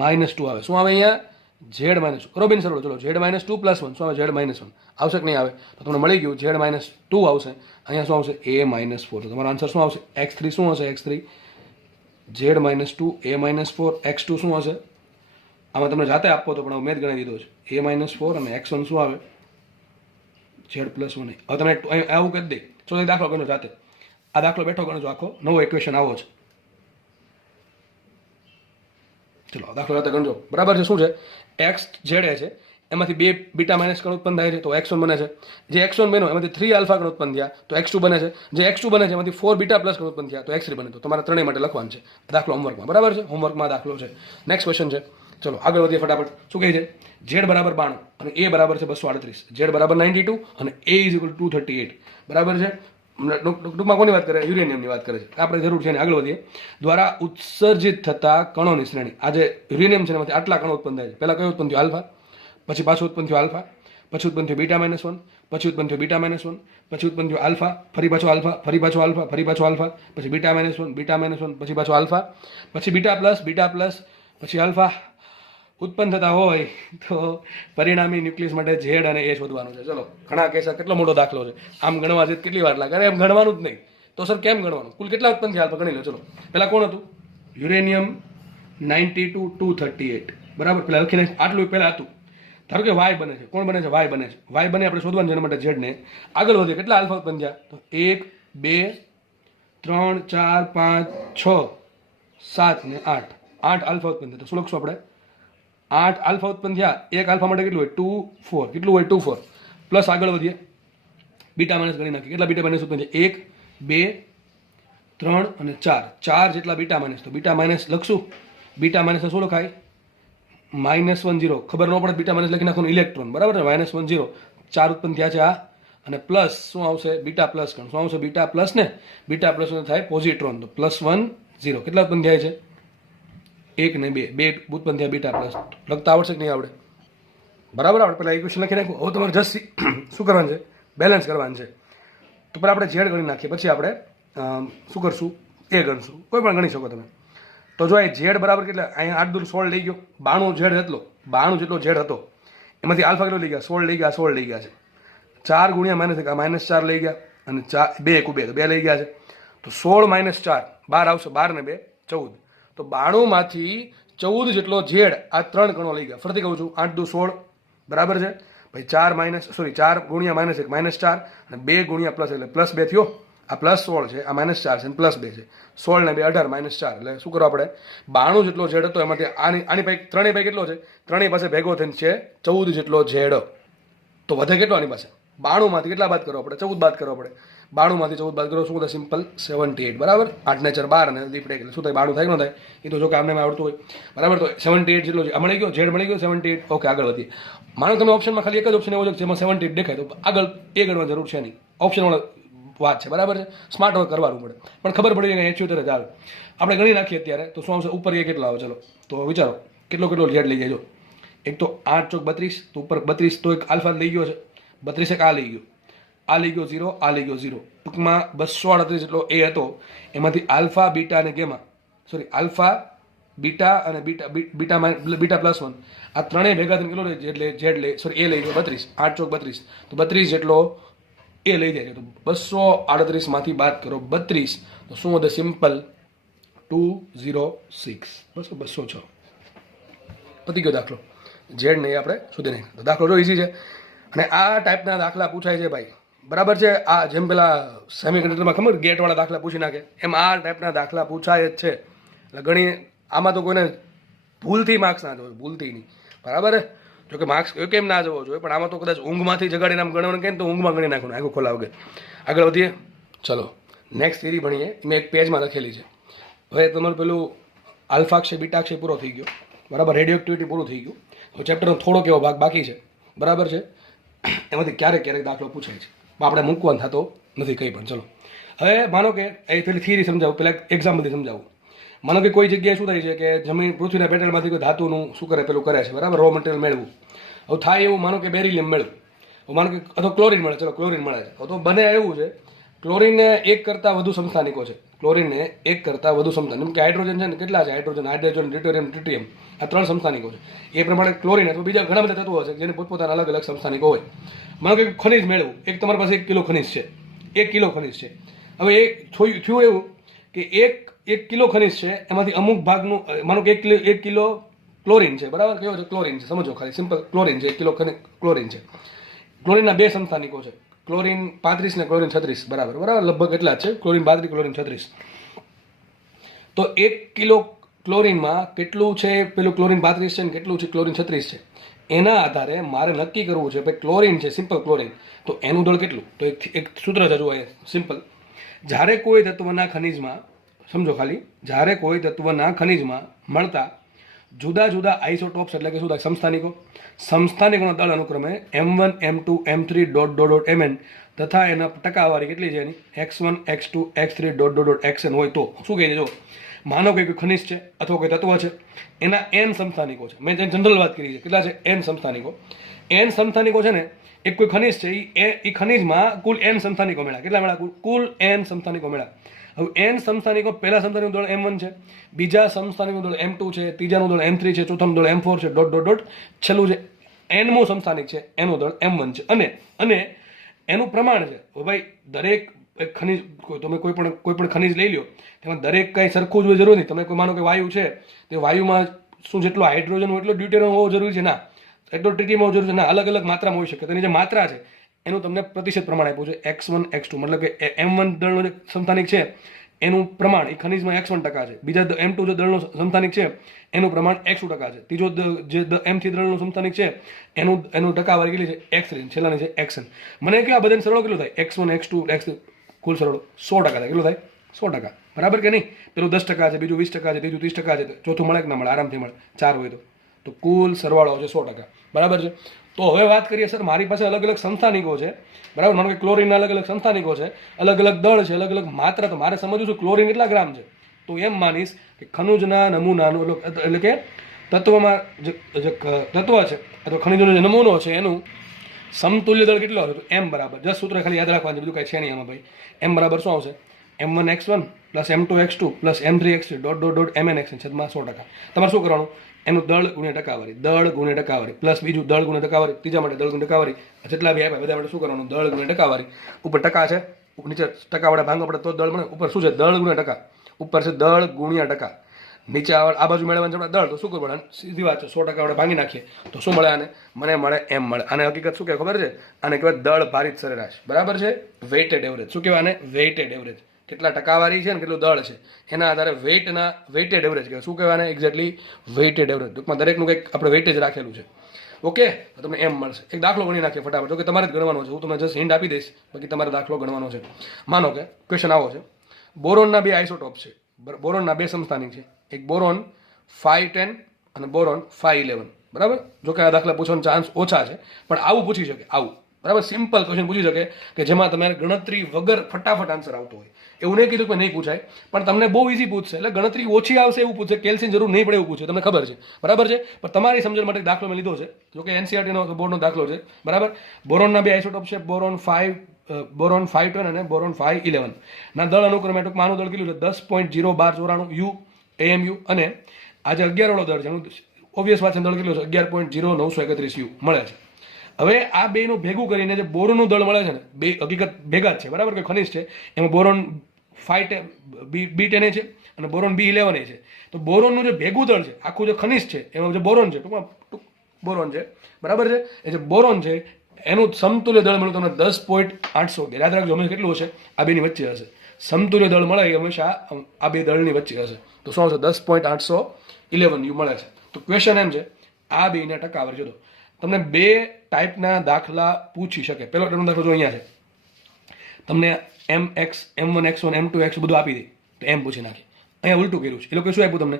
માઇનસ ટુ આવે. શું આવે અહીંયા? z માઇનસ કરો બેન સરળ. ચલો z minus two plus one શું આવે? z માઇનસ વન આવશે કે નહીં આવે? તો તમને મળી ગયું z માઇનસ ટુ આવશે. અહીંયા શું આવશે? a minus four. તો તમારો આન્સર શું આવશે? x3 શું હશે? x3 z minus two a minus four. x2 શું હશે? આમાં તમને જાતે આપવો તો પણ મેં જ ગણી દીધો છે. a માઇનસ ફોર અને x1 શું આવે? z plus one. હવે તમે આવું કરી દે. ચલો દાખલો ગણો જાતે. આ દાખલો બેઠો ગણો આખો નવો ઇક્વેશન આવો છે. ચલો દાખલો જાતે ગણજો. બરાબર છે. શું છે? એક્સ ઝેડ એ છે, એમાંથી બે બીટા માઇનસ કણ ઉત્પન્ન થાય છે તો x1 બને છે. જે x1 બન્યો એમાંથી 3 આલ્ફા કણ ઉત્પન્ન થયા તો x2 બને છે. જે x2 બને છે એમાંથી 4 બીટા પ્લસ કણ ઉત્પન્ન થયા તો x3 બને. તો તમારે ત્રણેય માટે લખવાનું છે. દાખલો હોમવર્કમાં. બરાબર છે. હોમવર્કમાં દાખલો છે. નેક્સ્ટ ક્વેશ્ચન છે. ચલો આગળ વધીએ ફટાફટ. શું કહે છે? z બરાબર 92 અને a બરાબર છે 238. z બરાબર 92 અને a ઇઝ ઇક્વલ ટુ 238. બરાબર છે. ટૂંકમાં કોની વાત કરે? યુરેનિયમની વાત કરે છે. આપણે જરૂર છે. આગળ વધીએ. દ્વારા ઉત્સર્જિત થતા કણોની શ્રેણી. આ જે યુરેનિયમ છે એમાંથી આટલા કણો ઉત્પન્ન થાય છે. પહેલા કયો ઉત્પન્ન થયો? આલ્ફા. પછી પાછું ઉત્પન્ન થયું આલ્ફા. પછી ઉત્પન્ન થયું બીટા માઇનસ વન. પછી ઉત્પન્ન થયું બીટા માઇનસ વન. પછી ઉત્પન્ન થયું આલ્ફા. ફરી પાછો આલ્ફા. ફરી પાછો આલ્ફા. ફરી પાછો આલ્ફા. પછી beta minus one. Beta minus one. પછી પાછો આલ્ફા. પછી બીટા પ્લસ. પછી આલ્ફા ઉત્પન્ન થતા હોય તો પરિણામી ન્યુક્લિયસ માટે ઝેડ અને એ શોધવાનું છે. ચલો ઘણા કેસ કેટલો મોટો દાખલો છે. આમ ગણવા છે કેટલી વાર લાગે? એમ ગણવાનું જ નહીં તો સર કેમ ગણવાનું? કુલ કેટલા ઉત્પન્ન થયા આલ્ફા ગણી લો. ચલો પહેલા કોણ હતું? યુરેનિયમ 92 238. બરાબર. પહેલા લખીને આટલું પહેલા હતું. ધારો કે વાય બને છે. કોણ બને છે? વાય બને છે. વાય બને આપણે શોધવાનું છે એના માટે ઝેડ ને. આગળ વધીએ. કેટલા આલ્ફા ઉત્પન્ન થયા? તો 1 2 3 4 5 6 7 ને 8. 8 આલ્ફા ઉત્પન્ન થયા. તો શું લખશું આપણે? 8 આલ્ફા ઉત્પન્ન થયા. એક આલ્ફા માટે કેટલું હોય? 2 4. કેટલું હોય? 2 4. પ્લસ આગળ વધીએ. બીટા માઇનસ ગણી નાખીએ. કેટલા બીટા માઇનસ ઉત્પન્ન થયા? 1 2 3 અને 4. 4 જેટલા બીટા માઇનસ. તો બીટા માઇનસ લખશું. બીટા માઇનસ શું લખાય? -10. ખબર ન પડે બીટા માઇનસ લખી નાખવાનું ઇલેક્ટ્રોન. બરાબર ને? -10. 4 ઉત્પન્ન થયા છે આ. અને પ્લસ શું આવશે? બીટા પ્લસ કણ. શું આવશે? બીટા પ્લસ ને. બીટા પ્લસ થાય પોઝિટ્રોન. તો +1 0. કેટલા ઉત્પન્ન થયા છે? 1 ને 2. 2 ઉત્પન્ન થયા બીટા પ્લસ. લખતા આવડશે કે નહીં આવડે? બરાબર. આપણે પહેલાં ઇક્વેશન લખી નાખ્યું. હવે તમારે જસ્ટ શું કરવાનું છે? બેલેન્સ કરવાનું છે. તો પહેલાં આપણે ઝેડ ગણી નાખીએ. પછી આપણે શું કરશું? એ ગણશું. કોઈ પણ ગણી શકો તમે. તો જો એ ઝેડ બરાબર કેટલા? અહીંયા 8 દૂર 16 લઈ ગયો. 92 ઝેડ હતો. 92 જેટલો ઝેડ હતો. એમાંથી આલ્ફા કેટલો લઈ ગયા? 16 લઈ ગયા. 16 લઈ ગયા છે. 4 ગુણ્યા -4 લઈ ગયા. અને 2 એકુ 2 તો 2 લઈ ગયા છે. તો 16 - 4 12 આવશે. 12 ને 2 14. તો 92 માંથી 14 જેટલો ઝેડ આ 3 કણો લઈ ગયા. ફરીથી કહું છું. 8 દુ 16. બરાબર છે. ભાઈ 4 ગુણ્યા -1 -4 અને 2 ગુણ્યા પ્લસ એટલે +2 થયો. આ +16 છે. આ -4 છે અને +2 છે. 16 ને 2 18 -4 એટલે શું કરો આપણે? 92 જેટલો ઝેડ હતો એમાંથી આની પાસે ત્રણેય પાસે કેટલો છે? ત્રણેય પાસે ભેગો થઈને છે 14 જેટલો ઝેડ. તો વધે કેટલો આની પાસે? 92 માંથી કેટલા બાદ કરો આપણે? 14 બાદ કરો આપણે. 92 માંથી 14 બાદ કરો શું થાય? સિમ્પલ 78. બરાબર. 8 ને 4 12 અને દીપડે એટલે શું થાય? 92 થાય કે ન થાય? એ તો જો કે આમને આવડતું હોય. બરાબર. તો 78 જેટલો મળી ગયો. ઝેડ મળી ગયો 78. ઓકે આગળ વધીએ. માનો તમે ઓપ્શનમાં ખાલી એક જ ઓપ્શન એવો છે જેમાં 78 દેખાય તો આગળ એ ગણવાની જરૂર છે નહીં. ઓપ્શનવાળો વાત છે. બરાબર છે. સ્માર્ટ વર્ક કરવાનું પડે પણ ખબર પડી જાય 78 જ આવે. આપણે ગણી નાખીએ અત્યારે તો શું આવશે? ઉપર એ કેટલા આવે? ચલો તો વિચારો કેટલો ઝેડ લઈ જાય. જો એક તો 8 ચોક 32. તો ઉપર 32 તો એક આલ્ફા લઈ ગયો છે. 32 એક આ લઈ ગયો. આ લઈ ગયો 0. આ લઈ ગયો 0. ટૂંકમાં 238 જેટલો એ હતો. એમાંથી આલ્ફા બીટા અને ગેમા આલ્ફા બીટા અને બીટા +1 આ ત્રણેય ભેગા થઈને કેટલો ઝેડ લે એ લઈ ગયો 32. 8 ચોક 32. તો 32 જેટલો એ લઈ જાય. તો 238 માંથી બાદ કરો 32 તો શું વધે? સિમ્પલ 206. બસ 206. પતી ગયો દાખલો. ઝેડ નહીં આપણે શોધી નહીં. તો દાખલો જો ઇઝી છે અને આ ટાઈપના દાખલા પૂછાય છે ભાઈ. બરાબર છે. આ જેમ પેલા સેમિકન્ડક્ટરમાં ખબર ગેટવાળા દાખલા પૂછી નાખે એમ આ ટાઈપના દાખલા પૂછાય જ છે. એટલે ઘણી આમાં તો કોઈને ભૂલથી માર્ક્સ ના જવો, ભૂલથી નહીં. બરાબર. જોકે માર્ક્સ કેમ ના જવો જોઈએ પણ આમાં તો કદાચ ઊંઘમાંથી જગાડીને આમ ગણવાનું કહે તો ઊંઘમાં ગણી નાખવાનું આખું ખોલા વગર. આગળ વધીએ. ચલો નેક્સ્ટ થિયરી ભણીએ. મેં એક પેજમાં લખેલી છે. હવે તમારું પેલું આલ્ફાક્ષય બીટાક્ષય પૂરો થઈ ગયો. બરાબર. રેડિયો એક્ટિવિટી પૂરું થઈ ગયું. તો ચેપ્ટરનો થોડોક એવો ભાગ બાકી છે. બરાબર છે. એમાંથી ક્યારેક દાખલો પૂછાય છે. આપણે મૂકવાનું થતો નથી કંઈ પણ. ચલો હવે માનો કે એ પેલી થિયરી સમજાવું, પેલા એક્ઝામ્પલથી સમજાવું. માનો કે કોઈ જગ્યાએ શું થાય છે કે જમીન પૃથ્વીના પેટ્રોલમાંથી કોઈ ધાતુનું શું કરે પેલું કરે છે, બરાબર, રો મટીરિયલ મેળવું. હવે થાય એવું, માનો કે બેરિલિયમ મેળવું, માનો કે અથવા ક્લોરિન મળે, ચલો ક્લોરિન મળે છે, તો બને એવું છે ક્લોરિનને એક કરતાં વધુ સમસ્થાનિકો છે. ક્લોરિનને એક કરતાં વધુ સમસ્થાનિક, કે હાઇડ્રોજન છે ને કેટલા છે, હાઇડ્રોજન, ડ્યુટેરિયમ, ટ્રિટિયમ, આ 3 સમસ્થાનિકો છે. એ પ્રમાણે ક્લોરિન અથવા બીજા ઘણા બધા તત્વો છે જેને પોતપોતાના અલગ અલગ સમસ્થાનિકો હોય. માનો કે ખનિજ મેળવું, એક તમારી પાસે 1 કિલો ખનિજ છે, 1 કિલો ખનિજ છે. હવે એ થયું એવું કે એક કિલો ખનિજ છે, એમાંથી અમુક ભાગનું, માનો કે 1 કિલો ક્લોરિન છે, બરાબર, કેવો છે ક્લોરિન છે, સમજો ખાલી સિમ્પલ ક્લોરિન છે, 1 કિલો ક્લોરિન છે. ક્લોરિનના 2 સમસ્થાનિકો છે, ક્લોરિન 35 ને ક્લોરિન 36, બરાબર, લગભગ એટલા જ છે, ક્લોરિન 32, ક્લોરિન 36. તો 1 કિલો ક્લોરિનમાં કેટલું છે પેલું ક્લોરિન 32 છે ને કેટલું છે ક્લોરિન 36 છે, એના આધારે મારે નક્કી કરવું છે ભાઈ ક્લોરિન છે, સિમ્પલ ક્લોરિન, તો એનું દળ કેટલું. તો એક સૂત્ર છે, જુઓ સિમ્પલ. જ્યારે કોઈ તત્વના ખનિજમાં, સમજો ખાલી, જ્યારે કોઈ તત્વના ખનિજમાં મળતા જુદા જુદા આઇસોટોપ્સ એટલે કે શું થાય, સમસ્થાનિકોના દળ અનુક્રમે M1 M2 M3 .mn તથા એના ટકાવારી કેટલી છે એની x1 x2 x3 .xn હોય તો શું કહે છે, જો માનો કે કોઈ ખનિજ છે અથવા કોઈ તત્વ છે, એના n સમસ્થાનિકો છે. મેં જનરલ વાત કરી છે, કેટલા છે, n સમસ્થાનિકો. n સમસ્થાનિકો છે ને, એક કોઈ ખનિજ છે, એ ખનિજમાં કુલ n સમસ્થાનિકો મળ્યા. કેટલા મળ્યા? કુલ n સમસ્થાનિકો મળ્યા. હવે n સમસ્થાનિકો, પહેલા સમસ્થાનિકનું દળ m1 છે, બીજા સમસ્થાનિકનું દળ m2 છે, ત્રીજાનું દળ m3 છે, ચોથાનું દળ m4 છે, છેલ્લું છે nમું સમસ્થાનિક છે, એનું દળ m1 છે. અને એનું પ્રમાણ છે, ભાઈ દરેક ખનિજ, તમે કોઈ પણ ખનિજ લઈ લો, તેમાં દરેક કંઈ સરખું જ હોય જરૂર નહીં. તમે કોઈ માનો કે વાયુ છે, તે વાયુમાં શું જેટલો હાઇડ્રોજન હોય એટલો ડ્યુટેરિયમ હોવો જરૂરી છે? ના. એટલો ટ્રિટિયમ હોવો જરૂરી છે? ના. અલગ અલગ માત્રામાં હોઈ શકે. તેની જે માત્રા છે એનું તમને પ્રતિશત પ્રમાણ આપ્યું છે, x1 x2, મતલબ કે m1 દળનું જે સમસ્થાનિક છે એનું પ્રમાણ એ ખનિજમાં x1% છે, બીજા m2 જે દળનું સમસ્થાનિક છે એનું પ્રમાણ x2% છે, ત્રીજો જે m3 દળનું સમસ્થાનિક છે એનું ટકાવારી કેટલી છે, x3, છેલ્લાની છે xn. મને કે આ બધાને સરળ કેટલું થાય, x1 x2 x3 કુલ સરળ 100% થાય. કેટલું થાય? 100%, બરાબર કે નહીં? પેલું 10% છે, બીજું 20% છે, ત્રીજું 30% છે, ચોથું મળે કે ના મળે? આરામથી મળે, 4 હોય તો કુલ સરવાળો છે 100%, બરાબર છે. તો હવે વાત કરીએ, સર મારી પાસે અલગ અલગ સંસ્થાનિકો છે, બરાબર, માનો કે ક્લોરિનના અલગ અલગ સંસ્થાનિકો છે, અલગ અલગ દળ છે, અલગ અલગ માત્રા, તો મારે સમજવું છે ક્લોરિન કેટલા ગ્રામ છે. તો એમ માનીશ કે ખનિજના નમૂનાનું, એટલે કે તત્વમાં જે તત્વ છે અથવા ખનિજનો જે નમૂનો છે એનું સમતુલ્ય દળ કેટલો આવશે? તો m બરાબર, જસ્ટ સૂત્ર ખાલી યાદ રાખવાનું છે, બીજું કાંઈ છે નહીં આમાં ભાઈ. m બરાબર શું આવશે? m1 x1 plus m2 x2 plus m3 x3 .mn xn છેદમાં 100%. તમારે શું કરવાનું? એનું દળ ગુણ્યા ટકાવારી, પ્લસ બીજું દળ ગુણ્યા ટકાવારી, ત્રીજા માટે દળ ગુણ્યા ટકાવારી, જેટલા બી આપ્યા બધા માટે શું કરવાનું? દળ ગુણ્યા ટકાવારી. ઉપર ટકા છે, નીચે ટકા વડે ભાંગો પડે તો દળ મળે. ઉપર શું છે? દળ ગુણ્યા ટકા. ઉપર છે દળ ગુણ્યા ટકા. નીચે આ બાજુ મેળવવાનું છે દળ, તો શું કરવું? સીધી વાત છે, 100% વડે ભાંગી નાખીએ તો શું મળે? મને મળે m મળે. આને હકીકત શું કહેવાય ખબર છે? આને કહેવાય દળ ભારિત સરેરાશ, બરાબર છે, વેઇટેડ એવરેજ. શું કહેવાય આને? Weighted average. કેટલા ટકાવારી છે ને કેટલું દળ છે એના આધારે વેઇટેડ એવરેજ કહેવાય. શું કહેવાય? Exactly weighted average. ટૂંકમાં દરેકનું કંઈક આપણે વેઇટેજ રાખેલું છે. ઓકે, તો તમને એમ મળશે. એક દાખલો ગણી નાખીએ ફટાફટ, જો કે તમારે જ ગણવાનો છે, હું તમને જસ્ટ હિન્ટ આપી દઈશ, બાકી તમારે દાખલો ગણવાનો છે. માનો કે ક્વેશ્ચન આવો છે, બોરોનના 2 આઇસોટોપ છે, બોરોનના 2 સમસ્થાનિક છે, એક બોરોન 510 અને બોરોન 511, બરાબર. જો કે આ દાખલા પૂછવાનો ચાન્સ ઓછા છે, પણ આવું પૂછી શકે, આવું, બરાબર, સિમ્પલ ક્વેશ્ચન પૂછી શકે કે જેમાં તમારે ગણતરી વગર ફટાફટ આન્સર આવતો હોય. એવું નહીં કીધું કે નહીં પૂછાય, પણ તમને બહુ ઇઝી પૂછશે, એટલે ગણતરી ઓછી આવશે એવું પૂછે, કેલ્સીની જરૂર નહીં પડે એવું પૂછે, તમને ખબર છે, બરાબર છે. પણ તમારી સમજણ માટે દાખલો મેં લીધો છે, જો કે એનસીઆરટીનો બોર્ડનો દાખલો છે, બરાબર. બોરોનના 2 આઇસોટોપ છે, બોરોન 510 અને બોરોન 511 ના દળ અનુક્રમે ટૂંકમાં આનું દળ કેટલું છે? 10.01294 u AMU, અને આજે 11 વાળો દળ છે, એનું ઓબ્વિયસ વાત છે, દળ કેટલું છે? 11.0931 u મળે છે. હવે આ બેનું ભેગું કરીને જે બોરોનનું દળ મળે છે ને, બે હકીકત ભેગા જ છે, બરાબર, કે ખનિજ છે, એમાં બોરોન 5 B10 છે અને બોરોન B11 છે. તો બોરોનનું જે ભેગું દળ છે, આખું જે ખનિજ છે એમાં જે બોરોન છે, ટૂંકમાં બોરોન છે, બરાબર છે, એ જે બોરોન છે એનું સમતુલ્ય દળ મળ્યું તમને 10.811. યાદ રાખજો, હંમેશા કેટલું હશે? આ બેની વચ્ચે હશે. સમતુલ્ય દળ મળે એ હંમેશા આ બે દળની વચ્ચે હશે. તો શું હશે? 10.811 u મળે છે. તો ક્વેશ્ચન એમ છે, આ બેના ટકાવારી જોતો. તમને 2 ટાઈપના દાખલા પૂછી શકે. પહેલો ટાઈપનો દાખલો જો અહીંયા છે, તમને mx, m1 x1 m2 x બધું આપી દે તો એમ પૂછી નાખે. અહીંયા ઉલટું કર્યું છે. એ લોકો શું આપ્યું તમને?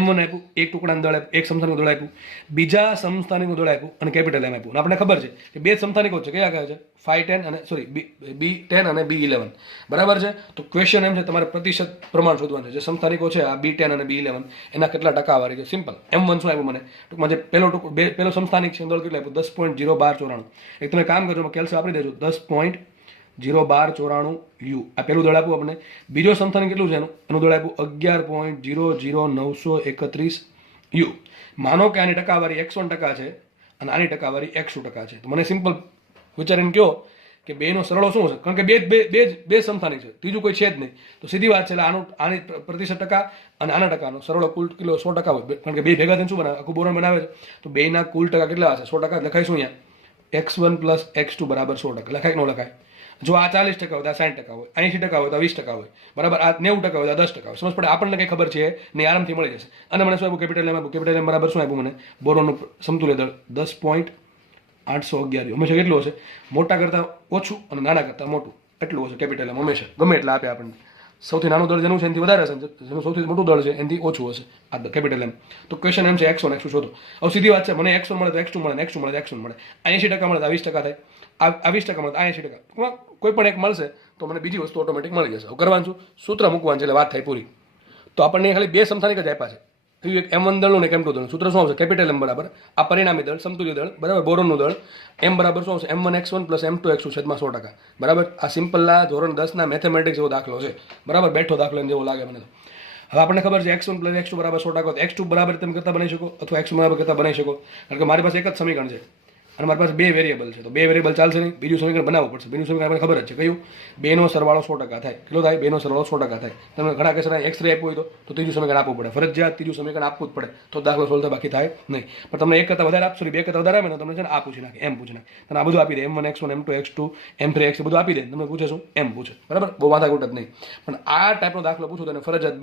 M1 આપ્યું, એક ટુકડાનું દળ આપ્યું, એક સમસ્થાનિકનું દળ આપ્યું, બીજા સમસ્થાનિકનું દળ આપ્યું અને કેપિટલ M આપ્યું. અને આપણને ખબર છે કે બે સમસ્થાનિકો છે, કયા કયા છે? phi10 અને સોરી B10 અને B11. બરાબર છે. તો ક્વેશ્ચન એમ છે તમારે પ્રતિશત પ્રમાણ શોધવાનું છે. જે સમસ્થાનિકો છે આ B10 અને B11 એના કેટલા ટકાવારી છે. સિમ્પલ. M1 શું આપ્યું મને? ટૂંકમાં જે પેલો સમસ્થાનિક છે દળ કેટલું આપ્યું? 10.01294. એક તમે કામ કરજો, કેલ્સી વાપરી દેજો. 10.01294 યુ. આ પેલું દળ આપ્યું આપણે. બીજો સમસ્થાનિક કેટલું છે એનું દળ આપ્યું 11.00931 યુ. માનો કે આની ટકાવારી 101% છે અને આની ટકાવારી 100% છે. તો મને સિમ્પલ વિચારીને કહો કે બેનો સરળો શું છે? કારણ કે બે સમસ્થાનિક છે, ત્રીજું કોઈ છે જ નહીં. તો સીધી વાત છે, એટલે આની પ્રતિશત ટકા અને આના ટકાનો સરળો કુલ કિલો 100% હોય. કારણ કે બે ભેગા થઈને શું બનાવે? આખું બોરોન બનાવે છે. તો બેના કુલ ટકા કેટલા હશે? 100%. લખાઈશું અહીંયા x1 + x2 = 100%. લખાય કે ન લખાય? જો આ 40% હોય તો આ 60% હોય, 80% હોય તો 20% હોય, બરાબર. આ 90% હોય તો 10% હોય. સમજ પડે? આપણને કંઈ ખબર છે નહીં, આરામથી મળી જશે. અને મને શું આપ્યું? કેપિટલ M આપ્યું. કેપિટલ M બરાબર શું આપ્યું મને? બોરોનનું સમતુલ્ય દળ 10.811. હંમેશા કેટલું હશે? મોટા કરતાં ઓછું અને નાના કરતાં મોટું એટલું હશે કેપિટલ M હંમેશા. ગમે એટલે આપે આપણને. સૌથી નાનું દળ જેનું છે એનાથી વધારે હશે, જેનું સૌથી મોટું દળ છે એનાથી ઓછું હશે આ કેપિટલ M. તો ક્વેશ્ચન એમ છે x1 x2 શોધો. હવે સીધી વાત છે, મને x1 મળે તો x2 મળે, x2 મળે તો x1 મળે. 80% મળે તો 20% થાય, આ 20% મળે તો 80%. કોઈ પણ એક મળશે તો મને બીજી વસ્તુ ઓટોમેટિક મળી જશે. હવે કરવાનું શું? સૂત્ર મૂકવાનું છે એટલે વાત થાય પૂરી. તો આપણને ખાલી બે સમસ્થાનિક જ આપ્યા છે. એક M1 દળનું ને એક M2 દળનું. સૂત્ર શું આવશે? કેપિટલ M બરાબર આ પરિણામી દળ, સમતુલ્ય દળ, બરાબર, બોરોનનું દળ. M બરાબર શું આવશે? M1x1 + M2x2 છેદમાં 100%. બરાબર. આ સિમ્પલના ધોરણ 10ના મેથેમેટિક્સ જેવો દાખલો છે, બરાબર. બેઠો દાખલો જેવો લાગે મને તો. હવે આપણને ખબર છે x1 + x2 = 100%. x2 બરાબર તમે કરતા બનાવી શકો અથવા x1 બરાબર કરતા બનાવી શકો. કારણ કે મારી પાસે એક જ સમીકરણ છે અને મારી પાસે બે વેરિયેબલ છે. તો બે વેરિયેબલ ચાલશે નહીં, બીજું સમીકરણ બનાવવું પડશે. બીજું સમીકરણ આપણને ખબર જ છે કયું? બેનો સરવાળો 100% થાય. કેટલો થાય? બેનો સરવાળો 100% થાય. તમે ઘણા કેસ x3 આપ્યું હોય તો ત્રીજું સમીકરણ આપવું પડે. ફરજિયાત ત્રીજું સમીકરણ આપવું જ પડે તો દાખલો સોલ્વ થાય, બાકી થાય નહીં. પણ તમને એક કરતાં વધારે આપશો, બે કરતાં વધારે આવે ને તમને છે ને આ પૂછી નાખે, એમ પૂછી નાખે. તમને આ બધું આપી દે. M1 x1 M2 x2 M3 x બધું આપી દે. તમને પૂછે શું? એમ પૂછે. બરાબર. બહુ માથાકૂટ જ નહીં. પણ આ ટાઈપનો દાખલો પૂછું તો ફરજિયાત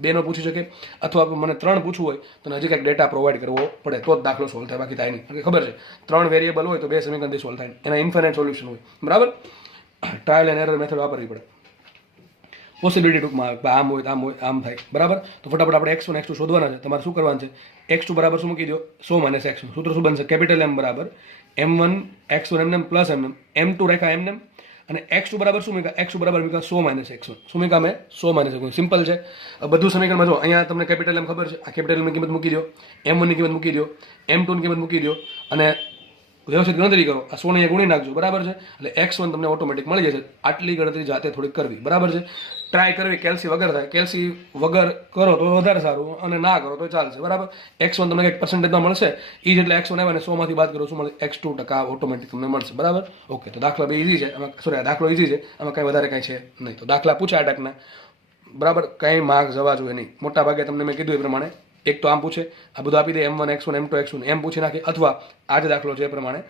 બેનો પૂછી શકે અથવા મને 3 પૂછવું હોય તો હજી કંઈક ડેટા પ્રોવાઈડ કરવો પડે તો જ દાખલો સોલ્વ થાય, બાકી થાય નહીં. કારણ કે ખબર છે 3 વેરિયેબલ હોય તો બે સમીકરણથી સોલ્વ થાય. એના ઇન્ફાઇનાઇટ સોલ્યુશન હોય, બરાબર. ટ્રાયલ એન્ડ એરર મેથડ વાપરવી પડે. પોસિબિલિટી ટૂંકમાં આમ હોય આમ હોય આમ થાય, બરાબર. તો ફટાફટ આપણે x1 x2 શોધવાના છે. તમારે શું કરવાનું છે? x2 બરાબર શું મૂકી દો? 100 - x1. સૂત્ર શું બનશે? કેપિટલ M બરાબર M1 x1 એમને પ્લસ એમને M2 રેખા એમને અને x2 બરાબર શું મૂક્યા? x2 બરાબર મૂક્યા 100 - x1. શું મૂક્યા મેં? 100 - x1. સિમ્પલ છે. બધું સમીકરણમાં જો અહીંયા તમને કેપિટલ M ખબર છે, આ કેપિટલ M ની કિંમત મૂકી દો, M1 ની કિંમત મૂકી દો, M2 ની કિંમત મૂકી દો અને વ્યવસ્થિત ગણતરી કરો. આ 100 ને ગુણી નાખજો, બરાબર છે. એટલે x1 તમને ઓટોમેટિક મળી જશે. આટલી ગણતરી જાતે થોડીક કરવી, બરાબર છે. ટ્રાય કરવી કેલ્સી વગર થાય. કેલ્સી વગર કરો તો વધારે સારું અને ના કરો તો ચાલશે, બરાબર. x1 તમને કંઈક પર્સન્ટેજમાં મળશે, એ જેટલે x1 આવે ને 100 માંથી બાદ કરો શું મળે? x2% ઓટોમેટિક તમને મળશે, બરાબર. ઓકે. તો દાખલા બે ઇઝી છે. આમાં સોરી દાખલો ઇઝી છે, આમાં કંઈ વધારે કંઈ છે નહીં. તો દાખલા પૂછ્યા આ ટાઈપના, બરાબર. કંઈ માર્ક જવા જોઈએ નહીં. મોટા ભાગે તમને મેં કીધું એ પ્રમાણે એક તો આમ પૂછે, આ બધું આપી દે M1 x1 M2 x2 એમ પૂછી નાખે, અથવા આ જે દાખલો છે એ પ્રમાણે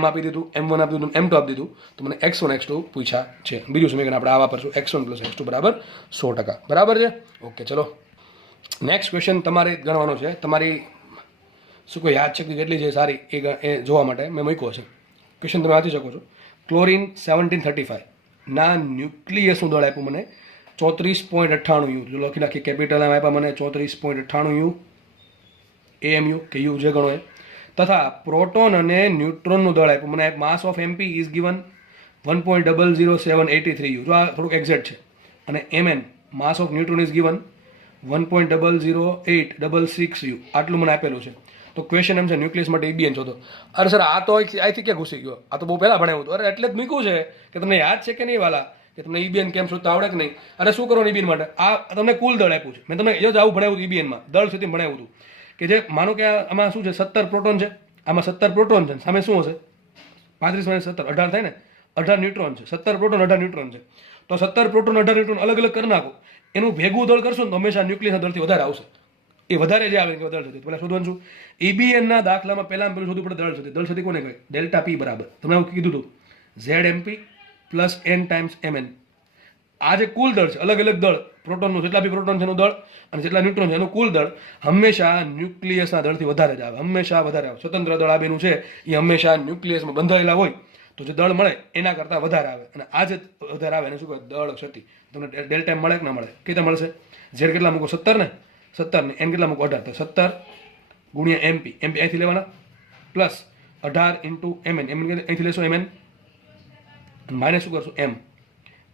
M આપી દીધું, M1 આપી દીધું, M2 આપી દીધું, તો મને x1 x2 પૂછ્યા છે. બીજું સમીકરણ આપણે આ વાપરશું x1 + x2 = 100%, બરાબર છે. ઓકે, ચલો નેક્સ્ટ ક્વેશ્ચન તમારે ગણવાનો છે. તમારી શું કોઈ યાદશક્તિ કેટલી છે સારી એ જોવા માટે મેં મૂક્યો છે. ક્વેશ્ચન તમે વાંચી શકો છો. ક્લોરીન 1735 ના ન્યુક્લિયસનું દળ આપ્યું મને 34.98 યુ. જો લખી નાખી કેપિટલ એમ આપ્યા મને 34.98 યુ, AMU કે યુ જે ગણો એ. તથા પ્રોટોન અને ન્યુટ્રોનનું દળ આપ્યું મને. માસ of MP is given 1.00783 you. જો આ થોડુંક એક્ઝેક્ટ છે. અને MN mass of neutron is given 1.00866 you. આટલું મને આપેલું છે. તો ક્વેશ્ચન એમ છે ન્યુક્લિયસ માટે EBN શોધો. અરે સર આ તો અહીંથી ક્યાં ઘૂસી ગયો? આ તો બહુ પહેલાં ભણાવ્યું હતું. અરે એટલે જ મૂક્યું છે કે તમને યાદ છે કે નહીં વાલા, કે તમને EBN કેમ શોધતા આવડે કે નહીં? અરે શું કરો EBN માટે? આ તમને કુલ દળ આપ્યું છે. મેં તમને એ જ આવું ભણાવ્યું હતું EBNમાં, દળ સુધી ભણાવ્યું હતું કે જે માનો કે આમાં શું છે 17 પ્રોટોન છે, આમાં 17 પ્રોટોન છે, સામે શું હશે? 35 - 17 18 થાય ને, 18 ન્યુટ્રોન છે. 17 પ્રોટોન 18 ન્યુટ્રોન છે. તો 17 પ્રોટોન 18 ન્યુટ્રોન અલગ અલગ કરી નાખો, એનું ભેગું દળ કરશો ને તો હંમેશા ન્યુક્લિયસના દળથી વધારે આવશે. એ વધારે જે આવે કે દળ સુધી પહેલાં શોધવાનું છું. EBNના દાખલામાં પહેલાં પેલું શોધવું પડે દળ સુધી. દળ સુધી કોને કહે? ડેલ્ટા P બરાબર તમને એવું કીધું હતું ZMP + N × MN. આ જે કુલ દળ છે, અલગ અલગ દળ પ્રોટોનનું, જેટલા બી પ્રોટોન છે એનું દળ અને જેટલા ન્યુટ્રોન છે એનું કુલ દળ હંમેશા ન્યુક્લિયસના દળથી વધારે જ આવે, હંમેશા વધારે આવે. સ્વતંત્ર દળ આ બેનું છે એ હંમેશા ન્યુક્લિયસમાં બંધાયેલા હોય તો જે દળ મળે એના કરતાં વધારે આવે, અને આ જે વધારે આવે એને શું કહેવાય? દળ ક્ષતિ. તમને ડેલ્ટા એમ મળે કે ના મળે? કઈ રીતે મળશે? ઝેડ કેટલા મૂકો? 17 ને 17 ને એન કેટલા મૂકો? 18. તો 17 ગુણ્યા એમપી અહીંથી લેવાના પ્લસ 18 ઇન્ટુ એમએન અહીંથી લેશો એમએન માઇનસ શું કરશો? એમ.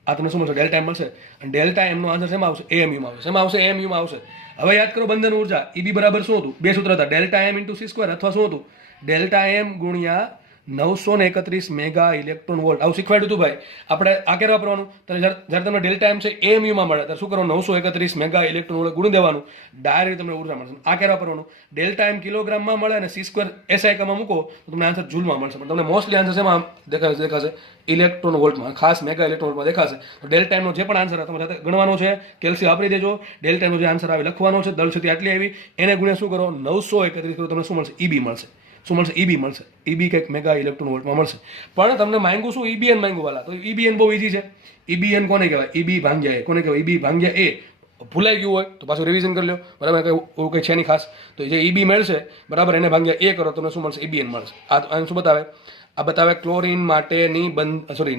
આ તમને શું મળશે? ડેલ્ટા એમ મળશે. અને ડેલ્ટા એમનો આન્સર શેમાં આવશે? એએમયુમાં આવશે. શેમાં આવશે? એએમયુમાં આવશે. હવે યાદ કરો બંધન ઉર્જા ઈબી બરાબર શું હતું? બે સૂત્ર હતા, delta M into C square અથવા શું હતું? ડેલ્ટા એમ ગુણ્યા 931 મેગા ઇલેક્ટ્રોન વોલ્ટ. આવું શીખવાડ્યું હતું ભાઈ. આપણે આ કેવા કરવાનું? જ્યારે તમને ડેલ્ટા એમ છે એએમયુમાં મળે ત્યારે શું કરવાનું? 931 મેગા ઇલેક્ટ્રોન વોલ્ટ ગુણી દેવાનું, ડાયરેક્ટ તમને ઉર્જા મળશે. આ કેવા કરવાનું? ડેલ્ટા એમ કિલોગ્રામમાં મળે અને સી સ્ક્વેર એસઆઈ કમાં મૂકો તો તમને આન્સર જૂલમાં મળશે. પણ તમને મોસ્ટલી આન્સર શેમાં દેખાશે? ઇલેક્ટ્રોન વોલ્ટમાં, ખાસ મેગા ઇલેક્ટ્રોન વોલ્ટમાં દેખાશે. તો ડેલ્ટા એમનો જે પણ આન્સર આવે તમારે ગણવાનો છે, કેલ્સી વાપરી દેજો. ડેલ્ટા એમનો જે આન્સર આવે લખવાનો છે, દળ છે આટલી આવી, એને ગુણ્યા શું કરો? 931 કરો, તમને શું મળશે? ઈબી મળશે. શું મળશે? ઈબી મળશે. ઈબી કંઈક મેગા ઇલેક્ટ્રોન વોલ્ટમાં મળશે. પણ તમને માંગ્યું શું? ઈબીએન માંગ્યું વાલા. તો ઈબીએન બહુ ઈઝી છે. ઈબીએન કોને કહેવાય? ઈબી ભાંગ્યા એ. કોને કહેવાય? ઈબી ભાંગ્યા એ. ભૂલાઈ ગયું હોય તો પાછું રિવિઝન કરી લો, બરાબર? એવું કંઈ છે નહીં ખાસ. તો જે ઈબી મળશે, બરાબર, એને ભાંગ્યા એ કરો તમને શું મળશે? ઈબીએન મળશે. આ શું બતાવે? આ બતાવે ક્લોરીન માટેની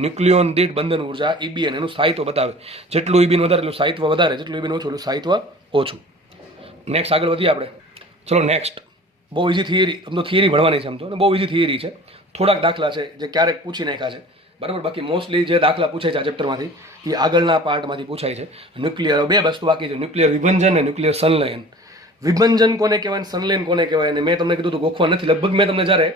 ન્યુક્લિયોન દીઠ બંધન ઉર્જા ઈબીએન, એનું સ્થાયિત્વ બતાવે. જેટલું ઈબીન વધારે એટલું સ્થાયિત્વ વધારે, જેટલું ઈબીન ઓછું એટલું સ્થાયિત્વ ઓછું. નેક્સ્ટ આગળ વધીએ આપણે. ચલો નેક્સ્ટ. બહુ ઇઝી થિયરી, આમ તો થિયરી ભણવાની છે, આમ તો બહુ ઇઝી થિયરી છે. થોડાક દાખલા છે જે ક્યારેક પૂછી નાખ્યા છે, બરાબર. બાકી મોસ્ટલી જે દાખલા પૂછાય છે આ ચેપ્ટરમાંથી એ આગળના પાર્ટમાંથી પૂછાય છે. ન્યુક્લિયર, બે વસ્તુ બાકી છે, ન્યુક્લિયર વિભંજન અને ન્યુક્લિયર સંલયન. વિભંજન કોને કહેવાય, સંલયન કોને કહેવાય? અને મેં તમને કીધું હતું ગોખવા નથી. લગભગ મેં તમને જ્યારે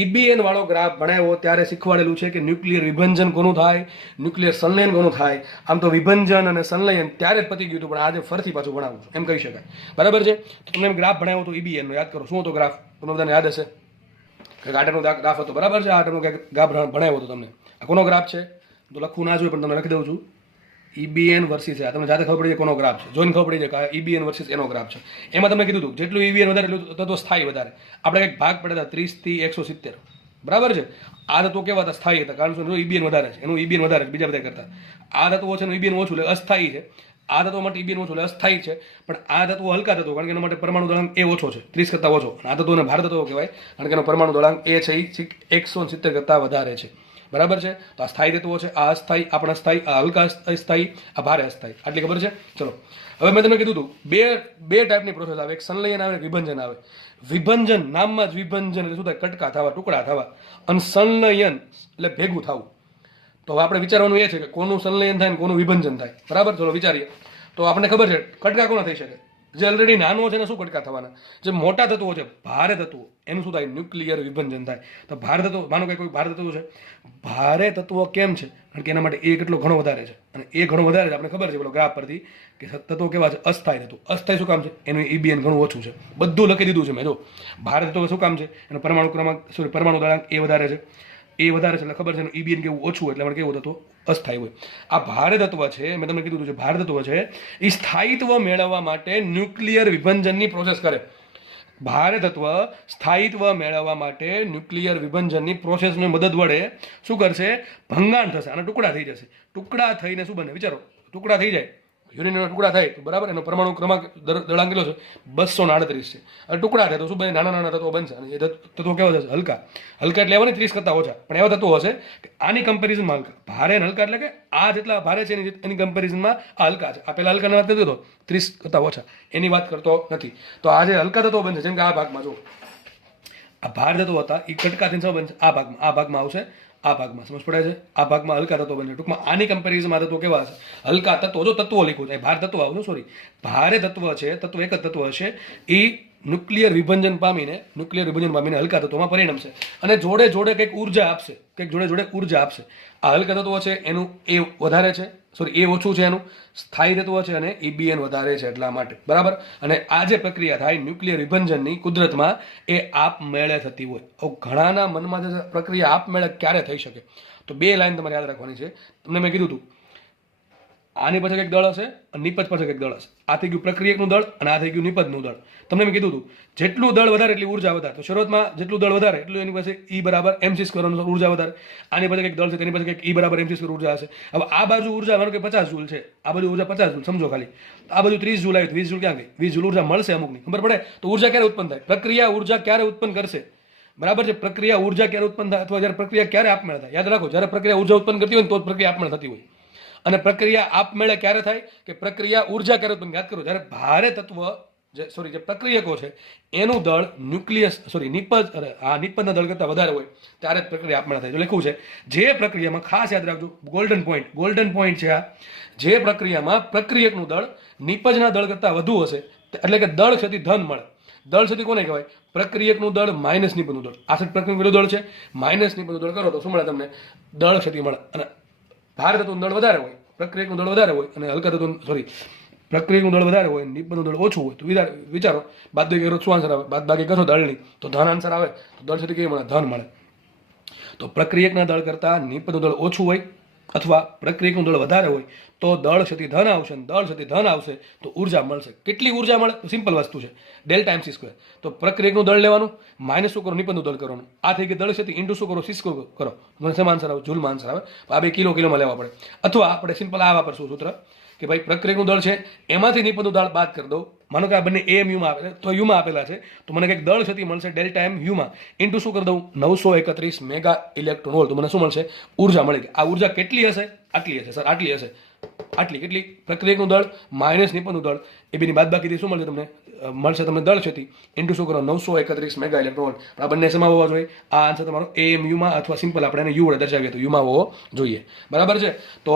ઈબીએન વાળો ગ્રાફ ભણાવ્યો ત્યારે શીખવાડેલું છે કે ન્યુક્લિયર વિભંજન કોનું થાય, ન્યુક્લિયર સંલયન કોનું થાય. આમ તો વિભંજન અને સંલયન ત્યારે જ પતી ગયું હતું, પણ આજે ફરીથી પાછું ભણાવું છું એમ કહી શકાય, બરાબર છે. તો તમને ગ્રાફ ભણાવ્યો હતો ઈબીએનનો, યાદ કરો શું હતો ગ્રાફ? તમને બધાને યાદ હશે કે આટરનો ગ્રાફ હતો, બરાબર છે. આટરનો ગ્રાફ ભણાવ્યો હતો તમને. આ કોનો ગ્રાફ છે? તો લખવું ના જોઈએ પણ તમને લખી દઉં છું. ઈબીએન વર્સિસ આ તમને જાતે ખબર પડી જાય કોનો ગ્રાફ છે. જોઈને ખબર પડી જાય કે ઈબીએન વર્સિસ એનો ગ્રાફ છે. એમાં તમને કીધું હતું જેટલું ઈબીએન વધારે એટલું તત્વો સ્થાયી વધારે. આપણે કંઈક ભાગ પડ્યા હતા 30 થી 170, બરાબર છે. આ તત્વો કેવા હતા? સ્થાયી હતા. કારણ શું? ઈબીએન વધારે છે, એનું ઈબીએન વધારે છે બીજા બધા કરતા. આ તત્વો છે એનું ઈબીએન ઓછું એટલે અસ્થાયી છે. આ તત્વો માટે ઈબીએન ઓછું એટલે અસ્થાયી છે. પણ આ તત્વો હલકા તત્વો, કારણ કે એના માટે પરમાણુ દળાંક એ ઓછો છે, 30 કરતાં ઓછો. આ તત્વોને ભાર તત્વો કહેવાય કારણ કે એનો પરમાણુ દળાંક એ છે એ 170 કરતાં વધારે છે, બરાબર છે. તો આ સ્થાયી તત્વો છે, આ અસ્થાયી, આપણા સ્થાયી, આ હલકા અસ્થાયી, આ ભારે અસ્થાયી. આટલી ખબર છે? ચલો હવે મેં તમને કીધું હતું બે ટાઈપની પ્રોસેસ આવે, એક સંલયન આવે, વિભંજન આવે. વિભંજન નામમાં જ વિભંજન એટલે શું થાય? કટકા થવા, ટુકડા થવા. અને સંલયન એટલે ભેગું થવું. તો હવે આપણે વિચારવાનું એ છે કે કોનું સંલયન થાય ને કોનું વિભંજન થાય, બરાબર. ચલો વિચારીએ. તો આપણને ખબર છે કટકા કોના થઈ શકે? જે ઓલરેડી નાનો છે ને શું કટકા થવાના? જે મોટા તત્વો છે, ભારે તત્વો, એનું શું થાય? ન્યુક્લિયર વિભંજન થાય. તો ભારે તત્વો, માનો કે કોઈ ભારે તત્વો છે, ભારે તત્વો કેમ છે? કારણ કે એના માટે એ કેટલો ઘણો વધારે છે, અને એ ઘણો વધારે છે. આપણે ખબર છે પેલો ગ્રાફ પરથી કે તત્વો કેવા છે? અસ્થાયી તત્વો. અસ્થાયી શું કામ છે? એનું ઈબીએન ઘણું ઓછું છે. બધું લખી દીધું છે મેં. જો ભારે તત્વો શું કામ છે? એનો પરમાણુ ક્રમાંક પરમાણુ દળાંક એ વધારે છે, એ વધારે છે એટલે ખબર છે એનું ઈબીએન કેવું ઓછું હોય એટલે આપણે કેવું તત્વ? અસ્થાયી હોય. આ ભારે તત્વ છે, મેં તમને કીધું છે ભારે તત્વ છે એ સ્થાયિત્વ મેળવવા માટે ન્યુક્લિયર વિભંજનની પ્રોસેસ કરે. ભારે તત્વ સ્થાયિત્વ મેળવવા માટે ન્યુક્લિયર વિભંજનની પ્રોસેસની મદદ વડે શું કરશે? ભંગાણ થશે, અને ટુકડા થઈ જશે. ટુકડા થઈને શું બને? વિચારો, ટુકડા થઈ જાય, યુરેનિયમના ટુકડા થાય તો બરાબર, એનો પરમાણુ ક્રમાંક દળાંક કેટલો છે? 238 છે. અને ટુકડા થાય તો શું બને? નાના નાના તત્વો બનશે. અને એ તત્વો કેવા થશે? હલકા. હલકા એટલે એવા નહીં 30 કરતાં ઓછા, પણ એવા તત્વો હશે કે આની કમ્પેરિઝનમાં હલકા. ભારે અને હલકા એટલે કે આ જેટલા ભારે છે એની કમ્પેરિઝનમાં આ હલકા છે. આ પહેલા હલકાની વાત કરતો હતો 30 કરતાં ઓછા, એની વાત કરતો નથી. તો આ જે હલકા તત્વો બનશે, જેમ કે આ ભાગમાં જો આ ભાર તત્વો હતા એ કટકા થઈને શું બનશે? આ ભાગમાં આવશે, આ ભાગમાં. સમજ પડે છે? આ ભાગમાં હલકા તત્વો બનશે. ટૂંકમાં આની કમ્પેરિઝનમાં તત્વો કેવા હશે? હલકા તત્વો. જો તત્વો લખ્યું છે, ભાર તત્વો આવશે, સોરી, ભારે તત્વ છે, તત્વ એક જ તત્વ હશે, એ ન્યુક્લિયર વિભંજન પામીને હલકા તત્વોમાં પરિણમશે અને જોડે જોડે કંઈક ઉર્જા આપશે, કંઈક જોડે જોડે ઉર્જા આપશે. આ હલકા તત્વો છે એનું એ વધારે છે, સોરી એ ઓછું છે, એનું સ્થાયી તત્વ છે અને ઈબીએન વધારે છે એટલા માટે, બરાબર. અને આ જે પ્રક્રિયા થાય ન્યુક્લિયર વિભંજનની કુદરતમાં એ આપમેળે થતી હોય. ઘણાના મનમાં જે પ્રક્રિયા આપમેળે ક્યારે થઈ શકે? તો બે લાઈન તમારે યાદ રાખવાની છે. તમને મેં કીધું હતું આની પાછળ એક દળ હશે અને નિપજ પાછળ એક દળ હશે. આ થઈ ગયું પ્રક્રિયકનું દળ અને આ થઈ ગયું નિપજનું દળ. તમને મેં કીધું હતું જેટલું દળ વધારે એટલી ઉર્જા વધારે. તો શરૂઆતમાં જેટલું દળ વધારે એટલું એની પાસે ઈ બરાબર mc સ્ક્વેર ઉર્જા વધારે. આની પાસે એક દળ છે તેની પાસે ઈ બરાબર mc સ્ક્વેર ઉર્જા હશે. હવે આ બાજુ ઉર્જા માનો કે 50 જૂલ છે, આ બાજુ ઉર્જા 50 જૂલ, સમજો ખાલી. આ બાજુ 30 જૂલ આવી, 20 જૂલ ક્યાં ગઈ? 20 જૂલ ઉર્જા મળશે અમુકની, ખબર પડે? તો ઉર્જા ક્યારે ઉત્પન્ન થાય? પ્રક્રિયા ઉર્જા ક્યારે ઉત્પન્ન કરશે? બરાબર છે. પ્રક્રિયા ઉર્જા ક્યારે ઉત્પન્ન થાય અથવા જ્યારે પ્રક્રિયા ક્યારે આપમેળે થાય, યાદ રાખો, જ્યારે પ્રક્રિયા ઉર્જા ઉત્પન્ન કરતી હોય ને તો જ પ્રક્રિયા આપમેળે થતી હોય. અને પ્રક્રિયા આપમેળે ક્યારે થાય કે પ્રક્રિયા ઉર્જા ક્યારે ઉત્પન્ન, યાદ કરો, જ્યારે ભારે તત્વ જે પ્રક્રિયકો છે એનું દળ નિપજના દળ કરતાં વધારે હોય ત્યારે જ પ્રક્રિયા આપમેળે થાય. જો લખ્યું છે જે પ્રક્રિયામાં, ખાસ યાદ રાખજો, ગોલ્ડન પોઈન્ટ છે આ, જે પ્રક્રિયામાં પ્રક્રિયકનું દળ નિપજના દળ કરતાં વધુ હશે, એટલે કે દળ ક્ષતિ ધન મળે. દળ ક્ષતિ કોને કહેવાય? પ્રક્રિયકનું દળ માઇનસ નિપજનું દળ. આ પ્રક્રિયકનું દળ છે, માઇનસ નિપજનું દળ કરો તો શું મળે તમને? દળ ક્ષતિ મળે. અને ભારે તત્વનું દળ વધારે હોય, પ્રક્રિયકનું દળ વધારે હોય, અને હલકા તત્વ પ્રક્રિયકનું દળ વધારે હોય, નિપજનું દળ ઓછું હોય, તો વિચારો બાદબાકી કરો શું આન્સર આવે? બાદબાકી કરશો દળની તો ધન આન્સર આવે. તો દળ ક્ષતિ કેવી મળે? ધન મળે. તો પ્રક્રિયકના દળ કરતાં નિપજનું દળ ઓછું હોય અથવા પ્રક્રિયકનું દળ વધારે હોય તો દળ ક્ષતિ ધન આવશે, અને દળ ક્ષતિ ધન આવશે તો ઉર્જા મળશે. કેટલી ઉર્જા મળે? તો સિમ્પલ વસ્તુ છે, ડેલ્ટા MC સ્ક્વેર. તો પ્રક્રિયકનું દળ લેવાનું, માઇનસ શું કરો? નિપજનું દળ કરવાનું. આ થઈ ગઈ દળ ક્ષતિ, ઇન્ટુ શું કરો? C² કરો. મને શેમાં આન્સર આવે? જૂલમાં આન્સર આવે. આ બે કિલોમાં લેવા પડે. અથવા આપણે સિમ્પલ આ વાપરશું સૂત્ર કે ભાઈ પ્રક્રિયકનું દળ છે એમાંથી નિપજનું દળ બાદ કરી દઉં. માનો કે આ બંને AMUમાં આપેલા તો યુમાં આપેલા છે, તો મને કંઈક દળ ક્ષતિ મળશે ડેલ્ટા M યુમાં, ઇન્ટુ શું કરી દઉં? 931 મેગા ઇલેક્ટ્રોન વોલ્ટ. તો મને શું મળશે? ઉર્જા મળી ગઈ. આ ઉર્જા કેટલી હશે? આટલી હશે સર, આટલી હશે. આટલી કેટલી? પ્રક્રિયકનું દળ માઇનસ નિપજનું દળ, એ બેની બાદબાકીથી શું મળશે તમને? મળશે તમને દળ ક્ષતિ, ઇન્ટુ શું કરો? 931 મેગા ઇલેક્ટ્રોન વોલ્ટ. આ બંને શેમાં હોવા જોઈએ? આ આન્સર તમારો AMUમાં અથવા સિમ્પલ આપણે એને યુ વડે દર્શાવીએ તો યુમાં હોવો જોઈએ. બરાબર છે. તો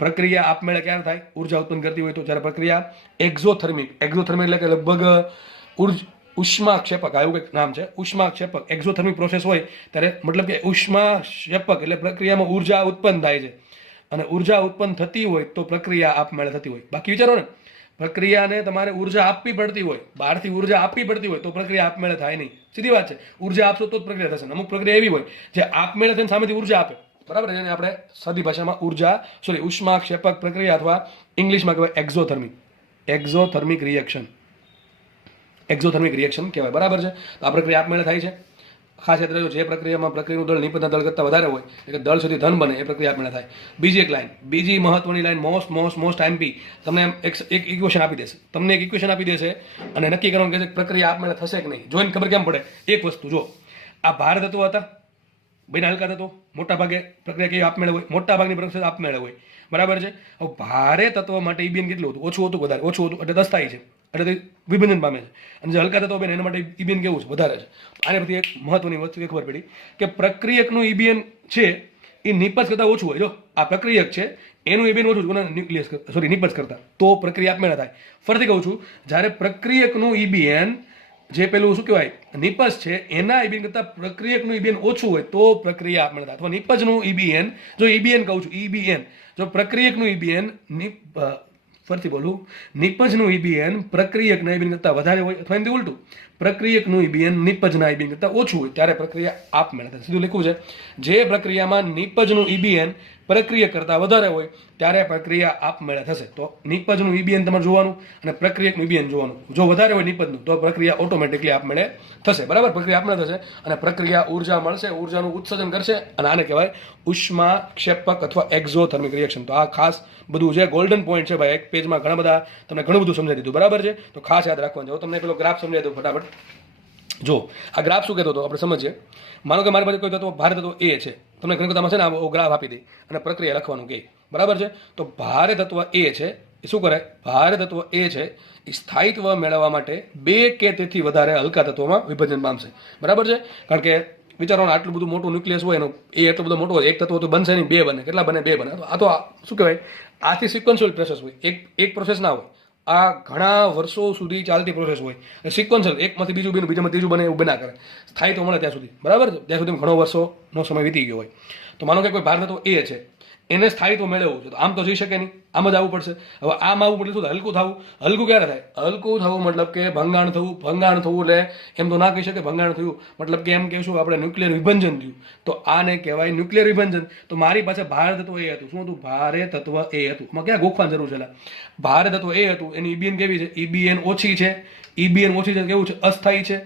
પ્રક્રિયા આપમેળે ક્યારે થાય? ઉર્જા ઉત્પન્ન કરતી હોય તો. જ્યારે પ્રક્રિયા એક્ઝોથર્મિક એટલે કે લગભગ ઉષ્માક્ષેપક, આવું કંઈક નામ છે, ઉષ્માક્ષેપક એક્ઝોથર્મિક પ્રોસેસ હોય ત્યારે, મતલબ કે ઉષ્માક્ષેપક એટલે પ્રક્રિયામાં ઉર્જા ઉત્પન્ન થાય છે, અને ઉર્જા ઉત્પન્ન થતી હોય તો પ્રક્રિયા આપમેળે થતી હોય. બાકી વિચારો ને, પ્રક્રિયાને તમારે ઉર્જા આપવી પડતી હોય, બહારથી ઉર્જા આપવી પડતી હોય તો પ્રક્રિયા આપમેળે થાય નહીં. સીધી વાત છે. ઉર્જા આપશો તો જ પ્રક્રિયા થશે. અમુક પ્રક્રિયા એવી હોય જે આપમેળે થઈને સામેથી ઉર્જા આપે, બરાબર, જેને આપણે સાદી ભાષામાં ઉષ્માક્ષેપક પ્રક્રિયા અથવા ઇંગ્લિશમાં કહેવાય એક્ઝોથર્મિક રિએક્શન કહેવાય. બરાબર છે. તો આ પ્રક્રિયા આપમેળે થાય છે. ખાસ યાદ રાખજો, જે પ્રક્રિયામાં પ્રક્રિયાનું દળ નિપજના દળ કરતાં વધારે હોય, એટલે કે દળ સુધી ધન બને, એ પ્રક્રિયા આપમેળે થાય. બીજી એક લાઈન, બીજી મહત્વની લાઈન, મોસ્ટ MP, તમને એક ઇક્વેશન આપી દેશે. અને નક્કી કરવાનું કે પ્રક્રિયા આપમેળે થશે કે નહીં. જોઈને ખબર કેમ પડે? એક વસ્તુ જો, આ ભારે તત્વો હતા, બેના હલકા તત્વો, મોટા ભાગે પ્રક્રિયા કેવી આપમેળે હોય? મોટા ભાગની પ્રક્રિયા આપમેળે હોય. બરાબર છે. હવે ભારે તત્વ માટે EBN કેટલું હતું? ઓછું હતું, વધારે? ઓછું હતું એટલે અસ્થાયી છે, એટલે તે વિભંજન પામે છે. અને જે હલકા તત્વો બેન એના માટે EBN કેવું છે? વધારે છે. આને પરથી એક મહત્વની વસ્તુ ખબર પડી કે પ્રક્રિયકનું EBN છે એ નિપજ કરતાં ઓછું હોય. જો આ પ્રક્રિયક છે એનું EBN ઓછું છે નિપજ કરતાં, તો પ્રક્રિયા આપમેળે થાય. ફરીથી કહું છું, જ્યારે પ્રક્રિયકનું EBN જે પેલું શું કહેવાય નિપજ છે એના EBN કરતાં પ્રક્રિયકનું EBN ઓછું હોય તો પ્રક્રિયા આપમેળે થાય. અથવા નિપજનું EBN, જો EBN કહું છું, EBN, જો પ્રક્રિયકનું EBN ફરીથી બોલું, નિપજનું EBN પ્રક્રિયકના EBN કરતાં વધારે હોય, અથવા એમથી ઉલટું, પ્રક્રિયકનું EBN નિપજના EBN કરતાં ઓછું હોય ત્યારે પ્રક્રિયા આપમેળે થાય. સીધું લખ્યું છે, જે પ્રક્રિયામાં નિપજનું EBN પ્રક્રિયક કરતાં વધારે હોય ત્યારે પ્રક્રિયા આપમેળે થશે. તો નિપજનું EBN તમારે જોવાનું અને પ્રક્રિયકનું EBN જોવાનું. જો વધારે હોય નિપજનું તો પ્રક્રિયા ઓટોમેટિકલી આપમેળે થશે. બરાબર, પ્રક્રિયા આપમેળે થશે અને પ્રક્રિયા ઉર્જા મળશે, ઉર્જાનું ઉત્સર્જન કરશે, અને આને કહેવાય ઉષ્માક્ષેપક અથવા એક્ઝોથર્મિક રિએક્શન. તો આ ખાસ બધું છે, ગોલ્ડન પોઈન્ટ છે ભાઈ. એક પેજમાં ઘણું બધું સમજાવી દીધું. બરાબર છે. તો ખાસ યાદ રાખવાનું. જો તમને પેલો ગ્રાફ સમજાવી દઉં ફટાફટ. જો આ ગ્રાફ શું કહેતો હતો આપણે સમજીએ. માનો કે મારી પાસે કોઈ તત્વ ભારે તત્વ A છે, તમને ઘણી વખત છે ને આ ગ્રાફ આપી દે અને પ્રક્રિયા લખવાનું કહે. બરાબર છે. તો ભારે તત્વ A છે એ શું કરે? ભારે તત્વ A છે એ સ્થાયિત્વ મેળવવા માટે 2 કે તેથી વધારે હલકા તત્વોમાં વિભાજન પામશે. બરાબર છે. કારણ કે વિચારો ને, આટલું બધું મોટું ન્યુક્લિયસ હોય એનો, એ એટલો બધો મોટો હોય, એક તત્વ તો બનશે નહીં, 2 બને. કેટલા બને? 2 બને. આ તો શું કહેવાય? આથી સિક્વન્શિયલ પ્રોસેસ હોય. એક પ્રોસેસ ના હોય, આ ઘણા વર્ષો સુધી ચાલતી પ્રોસેસ હોય. સિક્વન્શિયલ, એકમાંથી બીજું બને, બીજામાં ત્રીજું બને, એવું બના કરે. સ્થાયિત્વ મળે ત્યાં સુધી. બરાબર છે. ત્યાં સુધી ઘણો વર્ષોનો સમય વીતી ગયો હોય. તો માનો કે કોઈ ભાર તત્વ A છે, એને સ્થાયિત્વ મેળવવું છે, તો આમ તો જઈ શકે નહીં, આમ જ આવવું પડશે. હવે આમ આવવું એટલે શું થાય? હલકું થવું. હલકું ક્યારે થાય? હલકું થવું મતલબ કે ભંગાણ થવું. ભંગાણ થવું એટલે એમ તો ના કહી શકે ભંગાણ થયું, મતલબ કે એમ કહેશું આપણે ન્યુક્લિયર વિભંજન થયું. તો આને કહેવાય ન્યુક્લિયર વિભંજન. તો મારી પાસે ભારે તત્વ A હતું. શું હતું? ભારે તત્વ A હતું. એમાં ક્યાં ગોખવાની જરૂર છે? ભારે તત્વ A હતું, એની EBN કેવી છે? EBN ઓછી છે. EBN ઓછી છે કેવું છે? અસ્થાયી છે.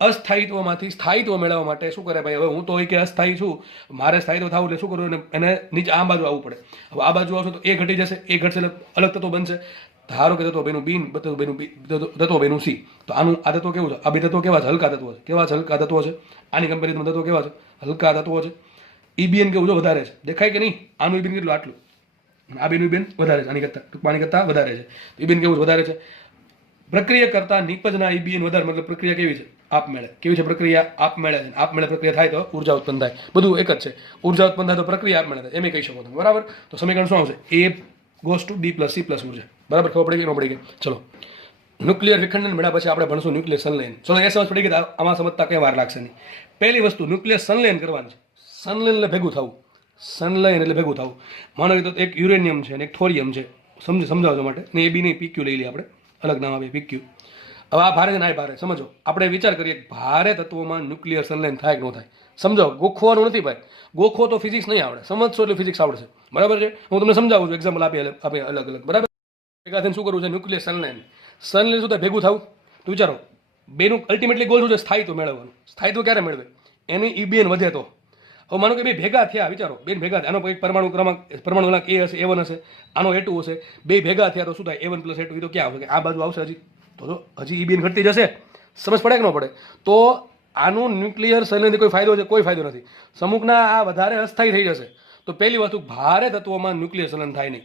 અસ્થાયિત્વમાંથી સ્થાયિત્વ મેળવવા માટે શું કરે ભાઈ? હવે હું તો કે અસ્થાયી છું, મારે સ્થાયિત્વ થવું એટલે શું કરવું? એને નીચે આ બાજુ આવવું પડે. હવે આ બાજુ આવશે તો એ ઘટી જશે, એ ઘટશે એટલે અલગ તત્વ બનશે. ધારો કે તત્વ બેનું બી તત્વ બેનું સી, તો આનું આ તત્વ કેવું છે? આ બે તત્વો કેવા છે? હલકા તત્વો છે. કેવા છે? હલકા તત્વો છે. આની કમ્પેરિઝનમાં તત્વો કેવા છે? હલકા તત્વો છે. ઈબીએન કેવું છે? વધારે છે. દેખાય કે નહીં? આનું ઈબીએન કેટલું? આટલું. આ બેનું ઈબીએન વધારે છે, આની કરતા ટૂંકમાં કરતા વધારે છે. ઈબીએન કેવું વધારે છે? પ્રક્રિયા કરતા નિપજના ઈબીએન વધારે, મતલબ પ્રક્રિયા કેવી છે? આપમેળે. કેવી છે પ્રક્રિયા? આપમેળે છે. આપમેળે પ્રક્રિયા થાય તો ઉર્જા ઉત્પન્ન થાય. બધું એક જ છે. ઉર્જા ઉત્પન્ન થાય તો પ્રક્રિયા આપમેળે થાય, એમ કહી શકો તમે. બરાબર. તો સમીકરણ શું આવશે? એ ગોસ ટુ બી પ્લસ સી પ્લસ ઉર્જા. બરાબર. ખબર પડી ગઈ? ન પડી ગઈ? ચલો, ન્યુક્લિયર વિખંડન મેળવ્યા પછી આપણે ભણશું ન્યુક્લિયર સંલયન. ચલો, એ સમજ પડી ગઈ. આમાં સમજતા કઈ વાર લાગશે નહીં. પહેલી વસ્તુ ન્યુક્લિયર સંલયન કરવાનું છે. સંલયન એટલે ભેગું થવું. સંલયન એટલે ભેગું થવું. માનો કે તો એક યુરેનિયમ છે અને એક થોરિયમ છે, સમજાવવા માટે ને એ બી નહીં, પીક્યુ લઈ લઈએ આપણે, અલગ નામ આપીએ પીક્યુ. હવે આ ભારે ને આ ભારે, સમજો. આપણે વિચાર કરીએ ભારે તત્વોમાં ન્યુક્લિયર સંલયન થાય કે ન થાય. સમજો, ગોખવાનું નથી ભાઈ. ગોખો તો ફિઝિક્સ નહીં આવડે, સમજશો એટલે ફિઝિક્સ આવડશે. બરાબર છે. હું તમને સમજાવું છું, એક્ઝામ્પલ આપીએ અલગ અલગ. બરાબર. ભેગા થઈને શું કરવું છે? ન્યુક્લિયર સંલયન. સંલયન શું થાય? ભેગું થવું. તો વિચારો, બેનું અલ્ટિમેટલી ગોલ શું છે? સ્થાયિત્વ મેળવવાનું. સ્થાયિત્વ ક્યારે મેળવે? એની ઈબીએન વધે તો. હવે માનો કે બે ભેગા થયા, વિચારો, બે ભેગા થયા, આનો એક પરમાણુ ક્રમાંક, પરમાણુ ક્રમાંક એ હશે, A1 હશે, આનો A2 હશે. બે ભેગા થયા તો શું થાય? A1 plus A2. એ તો ક્યાં આવશે? આ બાજુ આવશે. હજી તો હજી ઈબીએન ઘટતી જશે. સમજ પડે કે ન પડે? તો આનું ન્યુક્લિયર સંલયનથી કોઈ ફાયદો છે? કોઈ ફાયદો નથી. સમુખના આ વધારે અસ્થાયી થઈ જશે. તો પહેલી વસ્તુ, ભારે તત્વોમાં ન્યુક્લિયર સંલયન થાય નહીં.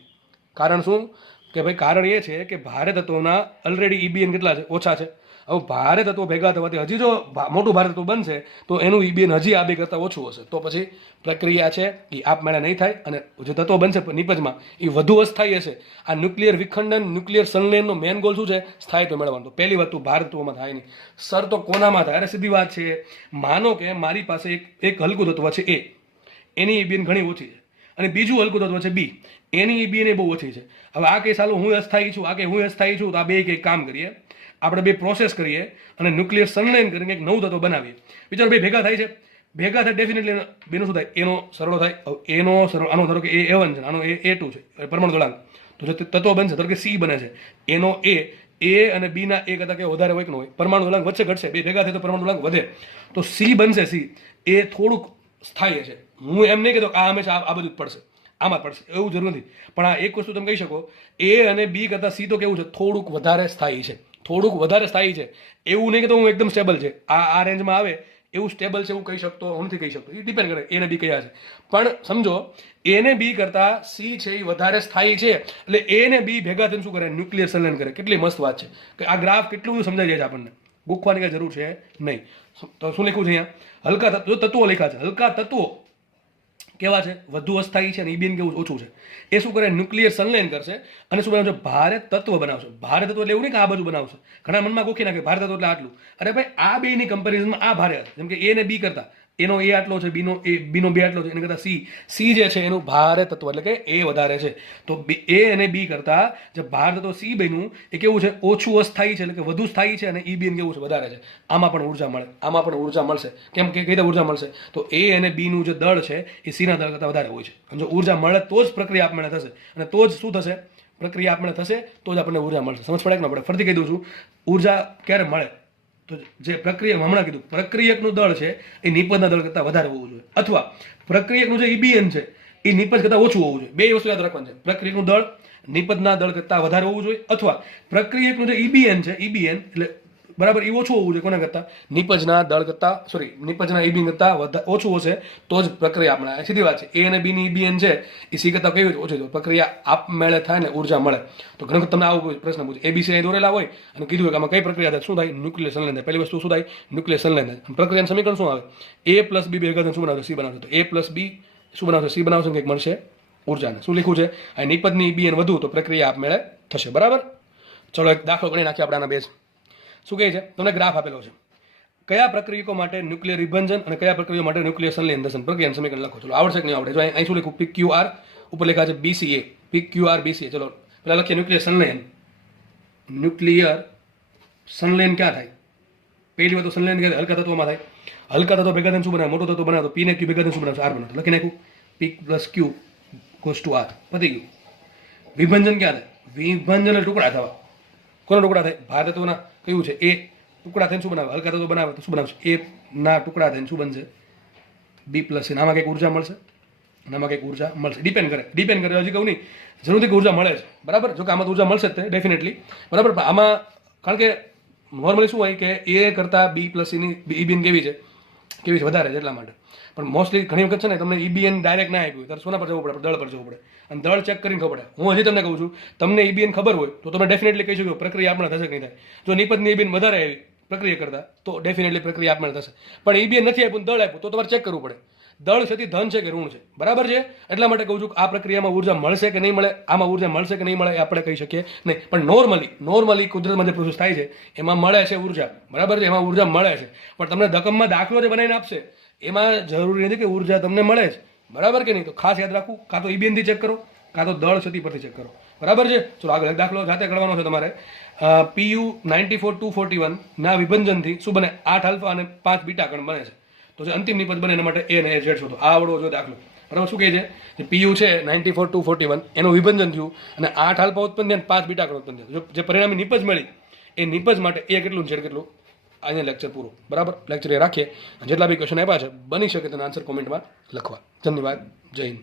કારણ શું? કે ભાઈ કારણ એ છે કે ભારે તત્વોના ઓલરેડી ઈબીએન કેટલા છે? ઓછા છે. હવે ભારે તત્વો ભેગા થવાથી હજી જો મોટું ભારે તત્વ બનશે તો એનું ઈબીએન હજી આ બે કરતાં ઓછું હશે. તો પછી પ્રક્રિયા છે એ આપમેળે નહીં થાય, અને જે તત્વો બનશે નિપજમાં એ વધુ અસ્થાયી હશે. આ ન્યુક્લિયર વિખંડન, ન્યુક્લિયર સંલયનનો મેન ગોલ શું છે? સ્થાયિત્વ મેળવવાનો. તો પહેલી વસ્તુ, ભારે તત્વોમાં થાય નહીં. સર તો કોનામાં થાય? અરે સીધી વાત છે. માનો કે મારી પાસે એક હલકું તત્વ છે એ, એની ઈબીએન ઘણી ઓછી છે, અને બીજું હલકું તત્વ છે બી, એની ઈબીએન બહુ ઓછી છે. હવે આ કેસ હાલો, હું અસ્થાયી છું, આ કે હું અસ્થાયી છું, તો આ બે કંઈક કામ કરીએ, આપણે બે પ્રોસેસ કરીએ અને ન્યુક્લિયર સંલયન કરીને એક નવું તત્વ બનાવીએ. વિચારો, બે ભેગા થાય છે. ભેગા થાય ડેફિનેટલી બેનો શું થાય? એનો સરળો થાય. એનો સરળ, આનો ધારો કે A1 છે, આનો A2 છે, પરમાણુ દળાંક. તો જે તત્વ બનશે, ધારો કે C બને છે, એનો A અને B ના A કરતાં કે વધારે હોય કે ન હોય? પરમાણુ દળાંક વચ્ચે ઘટશે. બે ભેગા થાય તો પરમાણુ દળાંક વધે. તો C બનશે. C એ થોડુંક સ્થાયી છે. હું એમ નહીં કહેતો કે આ હંમેશા આ બધું જ પડશે, આમાં પડશે, એવું જરૂર નથી. પણ આ એક વસ્તુ તમે કહી શકો, A અને B કરતાં C તો કેવું છે? થોડુંક વધારે સ્થાયી છે. થોડુંક વધારે સ્થાયી છે. એવું નહીં કે તો હું એકદમ સ્ટેબલ છે, આ રેન્જમાં આવે એવું સ્ટેબલ છે એવું કહી શકતો હું નથી કહી શકતો. એ ડિપેન્ડ કરે A ને B કયા છે. પણ સમજો, A ને B કરતાં C છે એ વધારે સ્થાયી છે, એટલે A ને B ભેગા થઈને શું કરે? ન્યુક્લિયર સંલયન કરે. કેટલી મસ્ત વાત છે કે આ ગ્રાફ કેટલું બધું સમજાઈ જાય છે આપણને. ગોખવાની કઈ જરૂર છે નહીં. તો શું લખ્યું છે અહીંયા? હલકા તત્વો લખ્યા છે. હલકા તત્વો કેવા છે? વધુ અસ્થાયી છે અને ઈબીએન કેવું ઓછું છે. એ શું કરે? ન્યુક્લિયર સંલયન કરશે અને શું બનાવશે? ભારે તત્વ બનાવશે. ભારે તત્વ એટલે એવું નહીં કે આ બાજુ બનાવશે. ઘણા મનમાં ગોખી નાખે ભારે તત્વ એટલે આટલું. અરે ભાઈ, આ બેની કમ્પેરિઝનમાં આ ભારે હશે. જેમ કે A ને B કરતા એનો A આટલો છે, બીનો B આટલો છે, એને કરતા C જે છે એનું ભારે તત્વ એટલે કે A વધારે છે. તો A અને B કરતા જે ભાર તત્વ C બન્યું એ કેવું છે? ઓછું અસ્થાયી છે, એટલે કે વધુ સ્થાયી છે, અને ઈબીએન કેવું છે? વધારે છે. આમાં પણ ઉર્જા મળે, આમાં પણ ઉર્જા મળશે. કેમ કે કઈ રીતે ઉર્જા મળશે? તો A અને B નું જે દળ છે એ C ના દળ કરતાં વધારે હોય છે. અને જો ઉર્જા મળે તો જ પ્રક્રિયા આપમેળે થશે, અને તો જ શું થશે? પ્રક્રિયા આપમેળે થશે તો જ આપણને ઉર્જા મળશે. સમજ પડે કે ન પડે? ફરીથી કહી દઉં છું, ઉર્જા ક્યારે મળે? તો જે પ્રક્રિયા હમણાં કીધું, પ્રક્રિયકનું દળ છે એ નિપજના દળ કરતાં વધારે હોવું જોઈએ, અથવા પ્રક્રિયકનું જે ઈબીએન છે એ નિપજ કરતાં ઓછું હોવું જોઈએ. બે વસ્તુ યાદ રાખવાની છે. પ્રક્રિયકનું દળ નિપજના દળ કરતાં વધારે હોવું જોઈએ, અથવા પ્રક્રિયકનું જે ઈબીએન છે, ઈબીએન એટલે બરાબર એ ઓછું હોવું જોઈએ કોના કરતાં? નિપજના દળ કરતાં, નિપજના ઈબીએન કરતાં ઓછું હશે તો જ પ્રક્રિયા આપણે. સીધી વાત છે. A અને B ની ઈબીએન છે એ C કરતાં કેવી રીતે ઓછી છે? પ્રક્રિયા આપમેળે થાય ને ઉર્જા મળે. તો ઘણી વખત તમને આવો પ્રશ્ન પૂછે, ABC અહીં દોરેલા હોય અને કીધું કે આમાં કઈ પ્રક્રિયા થાય? શું થાય? ન્યુક્લિયર સંલયન થાય. પહેલી વસ્તુ શું થાય? ન્યુક્લિયર સંલયન થાય. પ્રક્રિયાનું સમીકરણ શું આવે? A પ્લસ B ભેગા થઈને શું બનાવશે? C બનાવશે. તો A પ્લસ B શું બનાવશે? C બનાવશે. કંઈક મળશે ઉર્જાને. શું લખ્યું છે? આ નિપજની ઈબીએન વધુ તો પ્રક્રિયા આપમેળે થશે. બરાબર. ચલો, એક દાખલો ગણી નાખીએ આપણે આના બેઝ. શું કહે છે? તમને ગ્રાફ આપેલો છે. કયા પ્રક્રિયકો માટે ન્યુક્લિયર વિભંજન અને કયા પ્રક્રિયા માટે ન્યુક્લિયર સંલયન થશે? પ્રક્રિયાનું સમીકરણ લખો. ચલો, આવડશે કે નહીં આવડે? જો અહીં શું લખ્યું? PQR ઉપર લખ્યા છે BCA. PQR BCA. ચલો પેલા લખીએ ન્યુક્લિયર સંલયન. ન્યુક્લિયર સંલયન ક્યાં થાય? પહેલી વાત તો સંલયન ક્યાં થાય? હલકા તત્વોમાં થાય. હલકા તત્વો ભેગા થઈને શું બનાવે? મોટો તત્વ બનાવે તો P ને Q ભેગા થઈને શું બનાવશે? R બનાવશે. લખી નાખ્યું. P plus Q goes to R. પતી ગયું. વિભંજન ક્યાં થાય? વિભંજન ટુકડા થવા. કોના ટુકડા થાય? ભાર તત્વના. કયું છે? A ટુકડા થઈને શું બનાવે? હલકા તત્વ બનાવે તો શું બનાવશે? A ના ટુકડા થઈને શું બનશે? B plus. આમાં કંઈક ઉર્જા મળશે. અને આમાં કંઈક ઉર્જા મળશે. ડિપેન્ડ કરે હજી કહું નહીં જરૂર નથી કે ઉર્જા મળે છે, બરાબર. જો કે આમાં તો ઉર્જા મળશે જ તે ડેફિનેટલી, બરાબર. પણ આમાં કારણ કે નોર્મલી શું હોય કે એ કરતાં બી પ્લસ સીની ઈબીએન કેવી છે વધારે છે એટલા માટે. પણ મોસ્ટલી ઘણી વખત છે ને તમને ઈબીએન ડાયરેક્ટ ના આપ્યું ત્યારે સોના પર જવું પડે, દળ પર જવું પડે, અને દળ ચેક કરીને ખબર પડે. હું હજી તમને કહું છું, તમને ઈબીએન ખબર હોય તો તમે ડેફિનેટલી કહી શકો પ્રક્રિયા આપણે થશે કે નહીં થાય. જો નિપજની ઈબીએન વધારે આવી પ્રક્રિયા કરતા તો ડેફિનેટલી પ્રક્રિયા આપણે થશે. પણ ઈબીએન નથી આપ્યું, દળ આપ્યું તો તમારે ચેક કરવું પડે દળ છે તે ધન છે કે ઋણ છે, બરાબર છે. એટલા માટે કહું છું કે આ પ્રક્રિયામાં ઉર્જા મળશે કે નહીં મળે, આમાં ઉર્જા મળશે કે નહીં મળે એ આપણે કહી શકીએ નહીં. પણ નોર્મલી કુદરતમાં જે પ્રોસેસ થાય છે એમાં મળે છે ઉર્જા, બરાબર છે, એમાં ઉર્જા મળે છે. પણ તમને ધકમમાં દાખલો જે બનાવીને આપશે એમાં જરૂરી નથી કે ઉર્જા તમને મળે છે, બરાબર કે નહીં. તો ખાસ યાદ રાખવું, કાં તો ઈબીએનથી ચેક કરો, કાં તો દળ છતી પરથી ચેક કરો, બરાબર છે. ચલો આગળ એક દાખલો જાતે કરવાનો છે તમારે. PU94-241 ના વિભંજનથી શું બને? 8 આલ્ફા અને 5 બીટા કણ બને છે. તો જે અંતિમ નિપજ બને એના માટે એ અને એ ઝેડ શોધો. આ આવડવો જો દાખલો, બરાબર. શું કહે છે કે PU છે 94-241 એનું વિભંજન થયું અને 8 આલ્ફા ઉત્પન્ન થયા અને 5 બીટા કણ ઉત્પન્ન થયા. જે પરિણામી નિપજ મળી એ નિપજ માટે એ કેટલું ઝેડ કેટલું. અહીંયા લેક્ચર પૂરું, બરાબર. લેક્ચર એ રાખીએ. જેટલા બી ક્વેશ્ચન આપ્યા છે બની શકે તેના આન્સર કોમેન્ટમાં લખવા. ધન્યવાદ. જય હિન્દ.